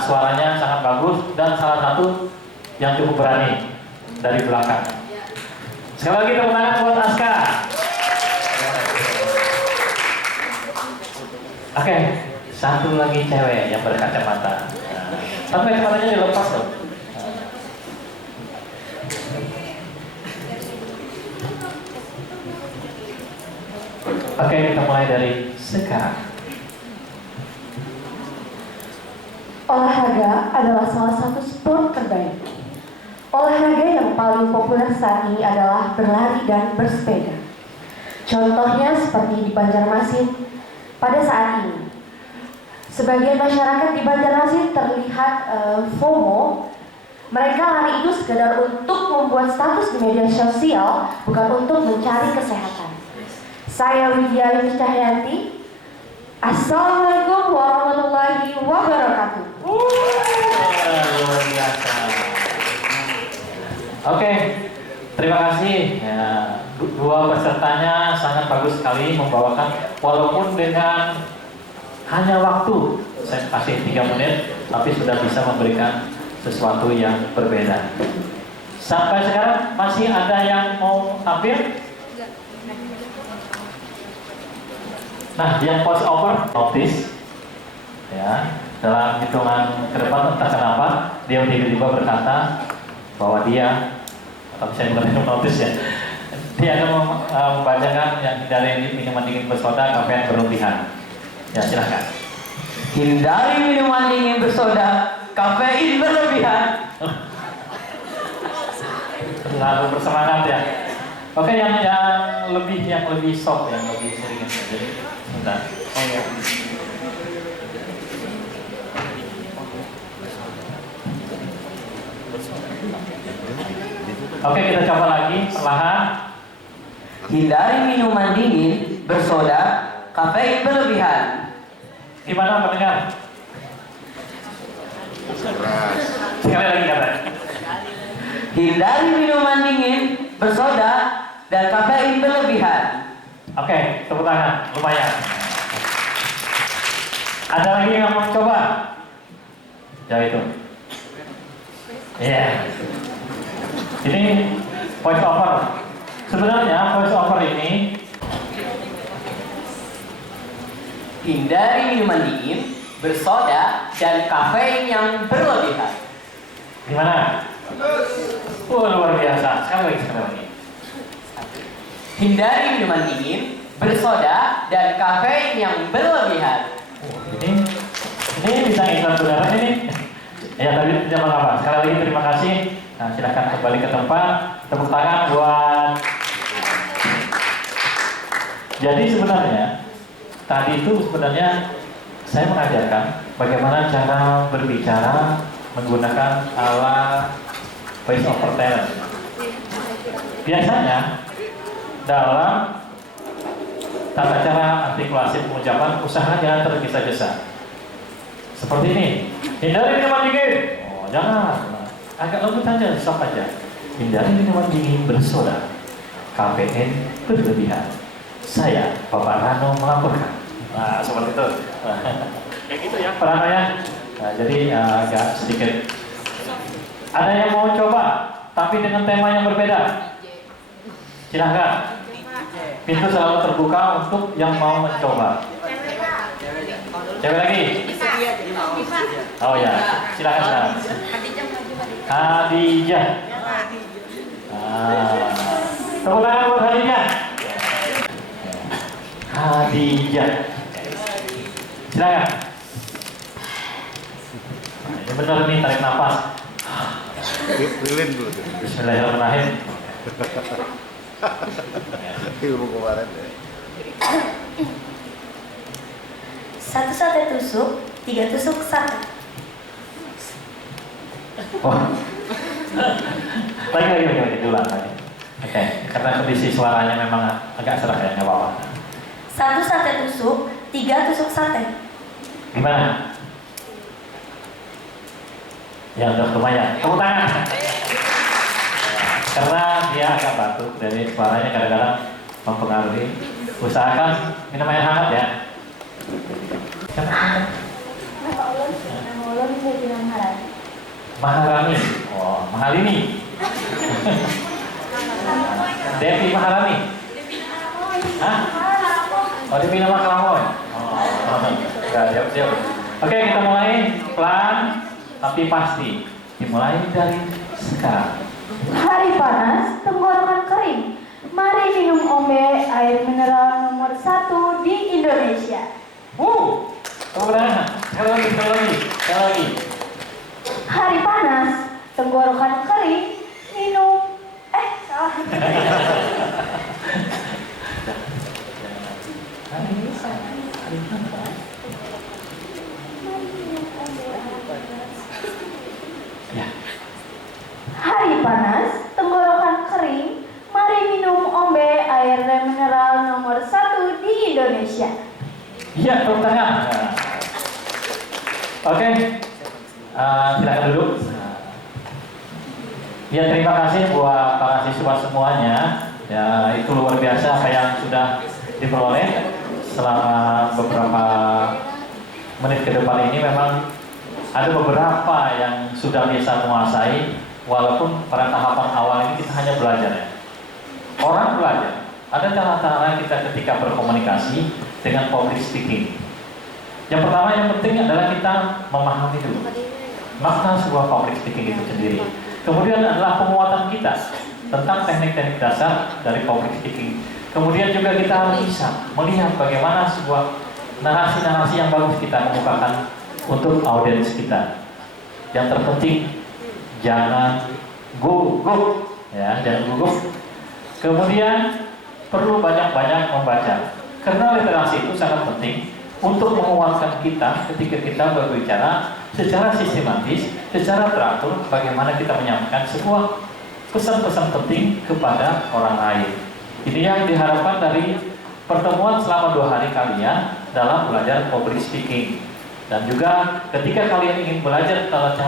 Suaranya sangat bagus dan salah satu yang cukup berani dari belakang. Sekali lagi tepuk tangan buat Aska. Oke, satu lagi cewek yang berkacamata. Tapi kacamatanya dilepas dong. Oke, kita mulai dari sekarang. Olahraga adalah salah satu sport terbaik. Olahraga yang paling populer saat ini adalah berlari dan bersepeda. Contohnya seperti di Banjarmasin pada saat ini. Sebagian masyarakat di Banjarmasin terlihat FOMO. Mereka lari itu sekedar untuk membuat status di media sosial, bukan untuk mencari kesehatan. Saya Widya Yuni Cahyanti. Assalamualaikum warahmatullahi wabarakatuh. Luar biasa. Oke, terima kasih. Ya, dua pesertanya sangat bagus sekali membawakan, walaupun dengan hanya waktu saya kasih 3 menit, tapi sudah bisa memberikan sesuatu yang berbeda. Sampai sekarang masih ada yang mau tampil? Nah, yang voice over notice ya, dalam hitungan ke depan entah kenapa dia tiba-tiba berkata bahwa dia, atau saya bukan notice ya, dia akan membacakan yang hindari minuman dingin bersoda, kafe yang berlebihan. Ya, silahkan. Hindari minuman dingin bersoda, kafein berlebihan. Terlalu bersemangat ya. Oke, yang lebih soft, yang lebih sering jadi. Bentar. Oh ya. Oke, kita coba lagi perlahan. Hindari minuman dingin bersoda, kafein berlebihan. Gimana pendengar? Sekali lagi kata. Hindari minuman dingin bersoda dan kafein berlebihan. Oke, tepuk tangan, lumayan. Ada lagi yang mau coba? Ya itu. Iya. Ini voice over. Sebenarnya voice over ini Hindari minuman dingin bersoda dan kafein yang berlebihan. gimana? Luar biasa. Sekali lagi. Hindari minuman dingin bersoda dan kafein yang berlebihan. Ini bisa iklan beneran ini. Ya tadi tidak apa. Sekali lagi terima kasih. Nah, silakan kembali ke tempat. Tepuk tangan buat. Jadi sebenarnya tadi itu saya mengajarkan bagaimana cara berbicara menggunakan alat voice over talent. Biasanya dalam tata cara artikulasi pengucapan usahanya tergesa-gesa. Seperti ini. Hindari minuman dingin. Oh, jangan. Agak lembut saja, stop aja. Hindari minuman dingin bersoda. Kafein berlebihan. Saya, Bapak Rano melaporkan. Nah, seperti itu. Kayak gitu ya, Pak Rano ya. Nah, jadi agak sedikit. Ada yang mau coba, tapi dengan tema yang berbeda? Silahkan. Pintu selalu terbuka untuk yang mau mencoba. Cewek lagi? Oh ya, silakan. Hadijah. Tepuk tangan buat Hadijah. Hadijah. Silakan. Ini benar nih, tarik nafas. Lilin dulu. Bismillahirrahmanirrahim. Ilmu kemarin. 1 sate tusuk, 3 tusuk sate. Oh. Lagi diulang lagi. Oke, karena kondisi suaranya memang agak serak ya, nggak apa-apa. 1 sate tusuk, 3 tusuk sate. Gimana? Ya udah lumayan. Tepuk tangan. Karena dia agak batuk, dari suaranya kadang-kadang mempengaruhi. Usahakan minum air hangat ya. Maharani. Oh, Mahalini. Devi Maharani. Hah? Oh, Devi nama Kelamoy. Oh, enggak, siap. Oke, kita mulai pelan tapi pasti. Dimulai dari sekarang. Hari panas, tenggorokan kering. Mari minum ombe air mineral nomor 1 di Indonesia. Tepuk tangan. Sekali lagi. Hari panas, tenggorokan kering, minum. Salah. Hari panas, tenggorokan kering, mari minum ombe air mineral nomor 1 di Indonesia. Iya, tepuk tangan. Oke, silakan duduk. Ya, terima kasih buat para siswa semuanya. Ya, itu luar biasa apa yang sudah diperoleh selama beberapa menit ke depan ini. Memang ada beberapa yang sudah bisa menguasai, walaupun pada tahapan awal ini kita hanya belajar ya. Orang belajar. Ada cara-cara kita ketika berkomunikasi dengan public speaking. Yang pertama yang penting adalah kita memahami dulu makna sebuah public speaking itu sendiri. Kemudian adalah penguatan kita tentang teknik-teknik dasar dari public speaking. Kemudian juga kita harus bisa melihat bagaimana sebuah narasi-narasi yang bagus kita mengukakan untuk audiens kita. Yang terpenting jangan gugup, ya, jangan gugup. Kemudian perlu banyak-banyak membaca, karena literasi itu sangat penting untuk menguatkan kita ketika kita berbicara secara sistematis, secara teratur, bagaimana kita menyampaikan sebuah pesan-pesan penting kepada orang lain. Ini yang diharapkan dari pertemuan selama 2 hari kalian dalam belajar public speaking. Dan juga ketika kalian ingin belajar tata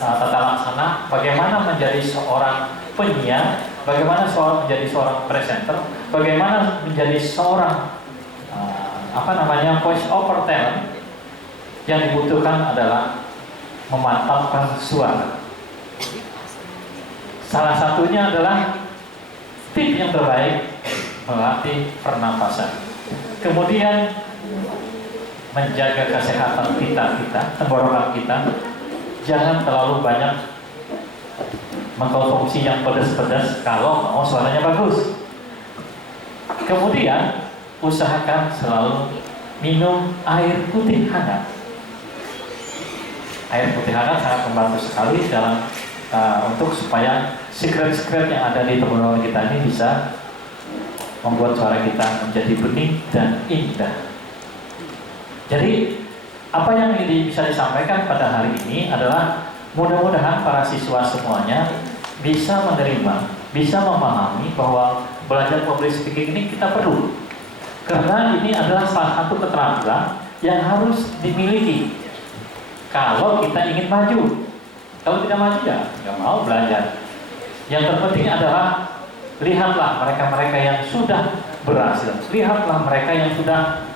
laksana, bagaimana menjadi seorang penyiar, bagaimana menjadi seorang presenter, bagaimana menjadi seorang voice over talent, yang dibutuhkan adalah memantapkan suara. Salah satunya adalah tip yang terbaik, melatih pernapasan. Kemudian menjaga kesehatan kita, tenggorokan kita, jangan terlalu banyak mengkonsumsi yang pedas-pedas kalau mau suaranya bagus. Kemudian usahakan selalu minum air putih hangat. Air putih hangat sangat membantu sekali dalam untuk supaya sekret-sekret yang ada di tenggorokan kita ini bisa membuat suara kita menjadi bening dan indah. Jadi apa yang bisa disampaikan pada hari ini adalah mudah-mudahan para siswa semuanya bisa menerima, bisa memahami bahwa belajar public speaking ini kita perlu, karena ini adalah salah satu keterampilan yang harus dimiliki kalau kita ingin maju. Kalau tidak maju ya nggak mau belajar. Yang terpenting adalah lihatlah mereka-mereka yang sudah berhasil, lihatlah mereka yang sudah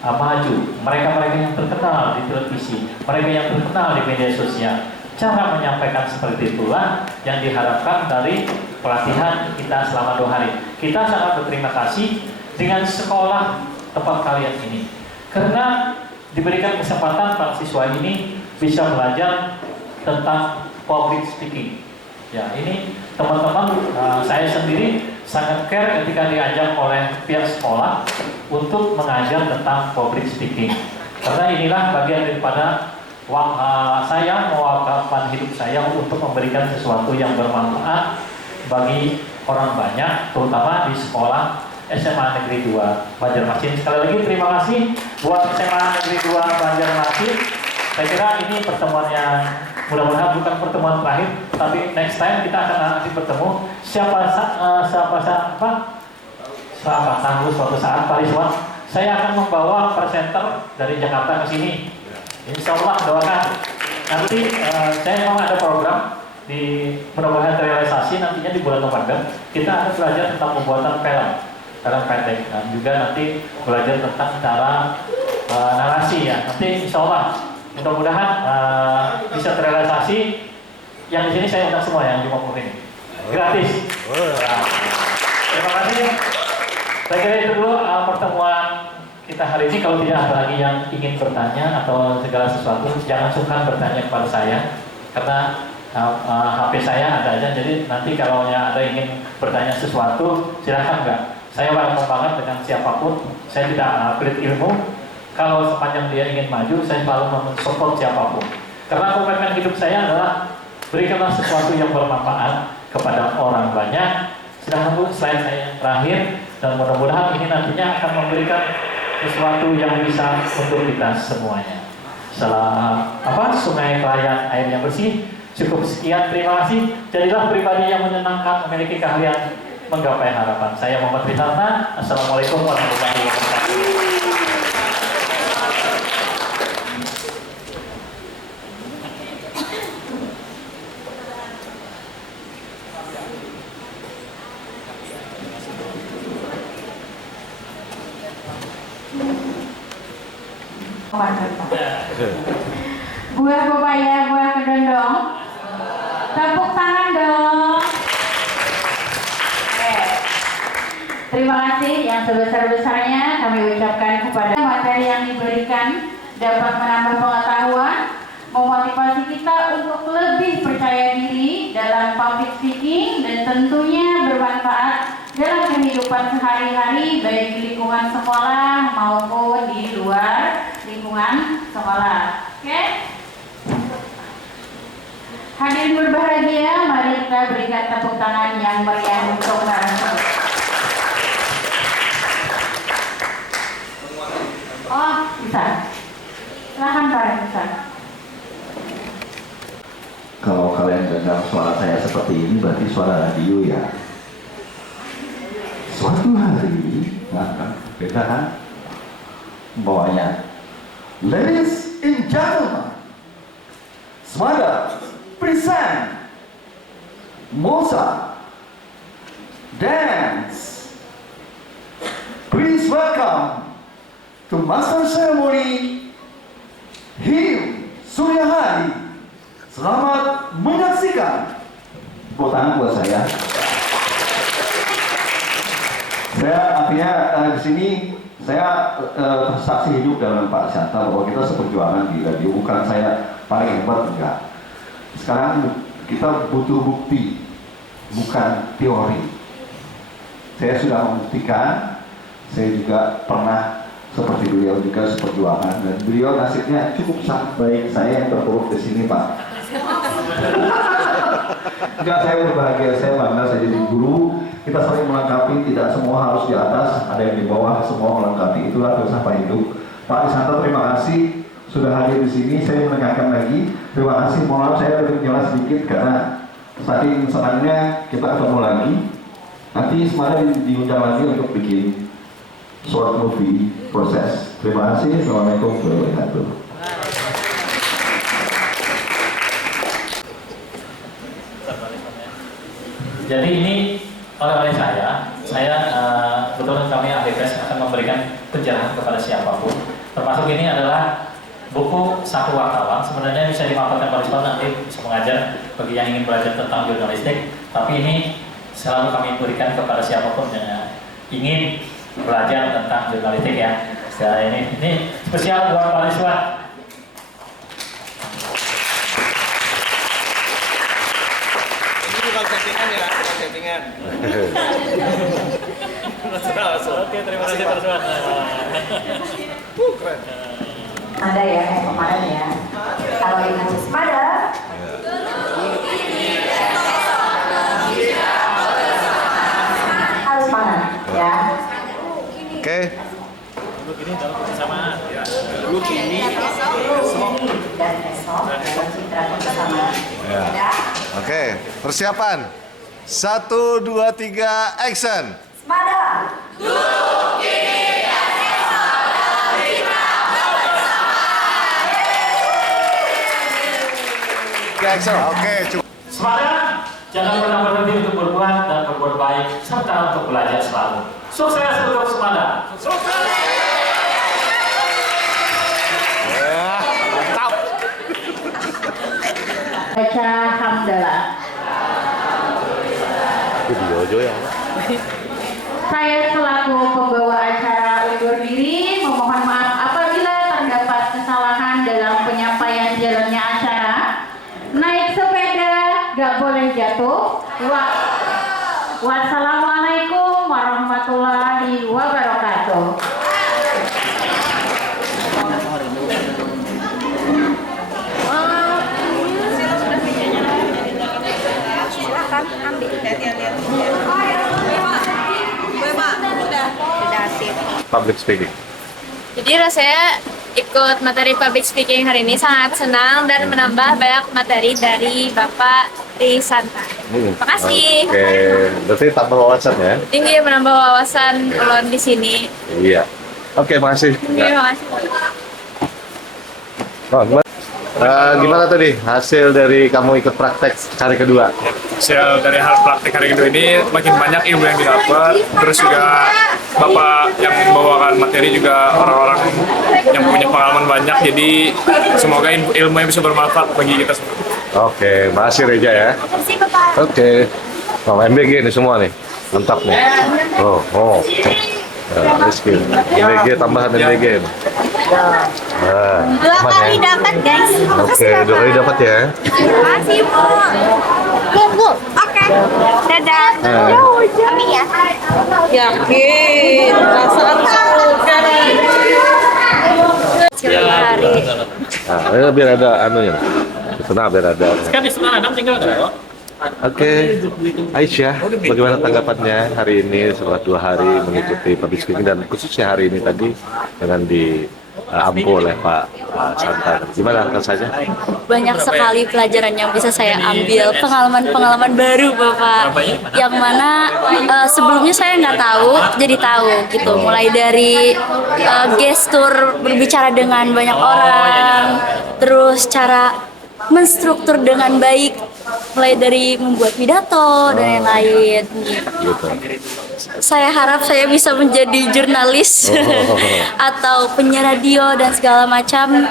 maju, mereka-mereka yang terkenal di televisi, mereka yang terkenal di media sosial. Cara menyampaikan seperti itulah yang diharapkan dari pelatihan kita selama 2 hari. Kita sangat berterima kasih dengan sekolah tempat kalian ini, karena diberikan kesempatan para siswa ini bisa belajar tentang public speaking. Ya, ini teman-teman, saya sendiri sangat care ketika diajak oleh pihak sekolah untuk mengajar tentang public speaking. Karena inilah bagian daripada saya mewakafkan hidup saya untuk memberikan sesuatu yang bermanfaat bagi orang banyak, terutama di sekolah SMA Negeri 2 Banjarmasin. Sekali lagi terima kasih buat SMA Negeri 2 Banjarmasin. Saya kira ini pertemuan yang mudah-mudahan bukan pertemuan terakhir, tapi next time kita akan nanti bertemu. Siapa tahu suatu saat Pak Rizwan, saya akan membawa presenter dari Jakarta ke sini. Insya Allah doakan. Nanti saya memang ada program di mudah-mudahan terrealisasi nantinya di bulan November. Kita akan belajar tentang pembuatan film pendek dan juga nanti belajar tentang cara narasi ya. Nanti insya Allah mudah-mudahan bisa terrealisasi. Yang di sini saya undang semua yang 50 ini gratis. Terima kasih. Saya kira itu dulu pertemuan kita hari ini. Kalau tidak ada lagi yang ingin bertanya atau segala sesuatu, jangan sungkan bertanya kepada saya karena HP saya ada aja. Jadi nanti kalau ada ingin bertanya sesuatu, silakan enggak. Saya welcome banget dengan siapapun. Saya tidak pelit ilmu. Kalau sepanjang dia ingin maju, saya selalu mensupport siapapun. Karena komitmen hidup saya adalah berikanlah sesuatu yang bermanfaat kepada orang banyak. Silahkan Bu, slide saya yang terakhir. Dan mudah-mudahan ini nantinya akan memberikan sesuatu yang bisa untuk kita semuanya. Sungai Pelayan air yang bersih. Cukup sekian, terima kasih. Jadilah pribadi yang menyenangkan, memiliki keahlian menggapai harapan. Saya Muhammad Rizalna. Assalamualaikum warahmatullahi wabarakatuh. Buah pepaya, buah kedondong. Tepuk tangan dong. Terima kasih yang sebesar-besarnya kami ucapkan kepada materi yang diberikan dapat menambah pengetahuan, memotivasi kita untuk lebih percaya diri dalam public speaking dan tentunya bermanfaat dalam kehidupan sehari-hari baik di lingkungan sekolah maupun di luar lingkungan sekolah. Oke? Hadirin berbahagia, mari kita berikan tepuk tangan yang meriah untuk narasumber. Oh, bisa. Silahkan Pak Reza. Kalau kalian dengar suara saya seperti ini berarti suara radio ya. Suatu hari, beda kan? Bawahnya, ladies and gentlemen, Smada present Mosa dance. Please welcome to Master Ceremony Him Suryahadi. Selamat menyaksikan. Tepuk tangan buat saya. Saya artinya di sini saya saksi hidup dalam Pak Syanta bahwa kita seperjuangan di radio. Bukan saya paling hebat, enggak. Sekarang kita butuh bukti, bukan teori. Saya sudah membuktikan. Saya juga pernah seperti beliau juga seperjuangan, dan beliau nasibnya cukup sangat baik. Saya yang terpuruk di sini, Pak. Enggak, saya berbahagia, saya bangga saya jadi guru. Kita saling melengkapi, tidak semua harus di atas, ada yang di bawah, semua melengkapi. Itulah filsafat hidup. Pak Isanta, terima kasih sudah hadir di sini. Saya menekankan lagi, terima kasih. Mohon maaf saya lebih jelas sedikit karena saking senangnya kita ketemu lagi. Nanti semuanya diundang lagi untuk bikin short movie proses. Terima kasih. Assalamualaikum warahmatullahi wabarakatuh. Jadi ini oleh saya kebetulan kami ahli pers akan memberikan pencerahan kepada siapapun. Termasuk ini adalah buku Saku Wartawan. Sebenarnya bisa dimanfaatkan Pak Rizwan, nanti bisa mengajar bagi yang ingin belajar tentang jurnalistik. Tapi ini selalu kami berikan kepada siapapun yang ingin belajar tentang jurnalistik ya. Sekarang ini spesial buat Pak Rizwan. Bukan settingan ya, bukan settingan. Oke, terima kasih Pak Rizwan. Keren. Ada ya kayak kemarin ya. Kalau ingat Semada. Harus mana ya? Oke. Dulu gini dalam kebersamaan. Ya. Dulu gini. Dan esok dalam citra kebersamaan. Ya. Oke, persiapan. 1, 2, 3, action. Semada. Action. Oke, cukup. Semangat, jangan pernah berhenti untuk berbuat dan berbuat baik serta untuk belajar selalu. Sukses untuk Semada. Mantap. Baca hamdalah. Video ya. Saya selaku pembawa acara undur diri memohon maaf apabila terdapat kesalahan dalam penyampaian jalannya acara. Naik sepeda gak boleh jatuh. Wassalamualaikum warahmatullahi wabarakatuh. Silakan ambil. Lihat. Sudah sip. Public speaking. Jadi rasanya ikut materi public speaking hari ini sangat senang dan menambah banyak materi dari Bapak Risanta. Terima kasih. Oke, berarti tambah wawasan ya? Tinggi menambah wawasan ulun di sini. Iya. Oke, makasih. Terima kasih. Oh, gimana tadi hasil dari kamu ikut praktek hari kedua? Hasil dari hal praktek hari kedua ini makin banyak ilmu yang didapat, terus juga Bapak yang membawakan materi juga orang-orang yang punya pengalaman banyak, jadi semoga ilmunya bisa bermanfaat bagi kita semua. Oke, makasih Reja ya. Terima kasih Bapak. Oke. Oh, MBG nih semua nih. Mantap nih. Oh. Rizky. MBG tambahan MBG. Nah, Dua kali dapat guys. Oke, 2 kali dapat ya. Terima kasih Bu. Oke. Dadah. Kami ya. Yakin, perasaan hari. Nah, biar ada anunya. Tenang, biar ada. Kan di sana Adam tinggal ada. Oke, Aisyah, bagaimana tanggapannya hari ini setelah 2 hari mengikuti public speaking dan khususnya hari ini tadi dengan diampu oleh Pak Santa. Gimana rasanya? Banyak sekali pelajaran yang bisa saya ambil, pengalaman-pengalaman baru Bapak, yang mana sebelumnya saya nggak tahu, jadi tahu gitu. Mulai dari gestur berbicara dengan banyak orang, terus cara menstruktur dengan baik, mulai dari membuat pidato dan lain-lain. Gitu. Saya harap saya bisa menjadi jurnalis atau penyiar radio dan segala macam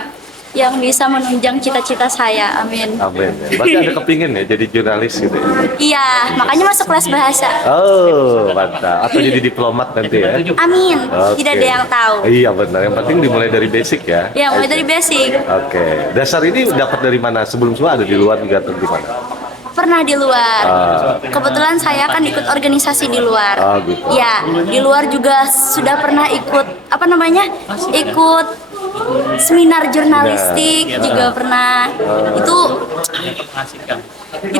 yang bisa menunjang cita-cita saya. Amin. Amin. Berarti ada kepingin ya jadi jurnalis gitu ya? Iya, makanya masuk kelas bahasa. Oh, mantap. Atau jadi diplomat nanti ya? Amin. Oke. Tidak ada yang tahu. Iya benar. Yang penting dimulai dari basic ya. Ya, mulai dari basic. Oke. Dasar ini dapat dari mana? Sebelum semua ada di luar juga atau di mana? Pernah di luar. Kebetulan saya kan ikut organisasi di luar. Oh, gitu. Ya, di luar juga sudah pernah ikut ikut seminar jurnalistik juga pernah. Itu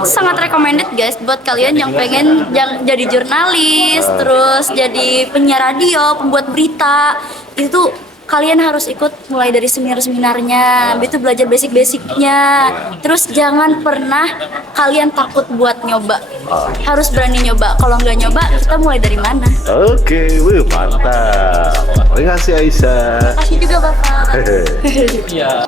sangat recommended guys buat kalian yang pengen jadi jurnalis, terus jadi penyiar radio, pembuat berita. Itu kalian harus ikut mulai dari seminar-seminarnya, itu belajar basic-basicnya. Terus jangan pernah kalian takut buat nyoba, harus berani nyoba. Kalau nggak nyoba, kita mulai dari mana? Oke, mantap. Terima kasih Aisyah. Terima kasih juga Bapak. Hehe. Iya.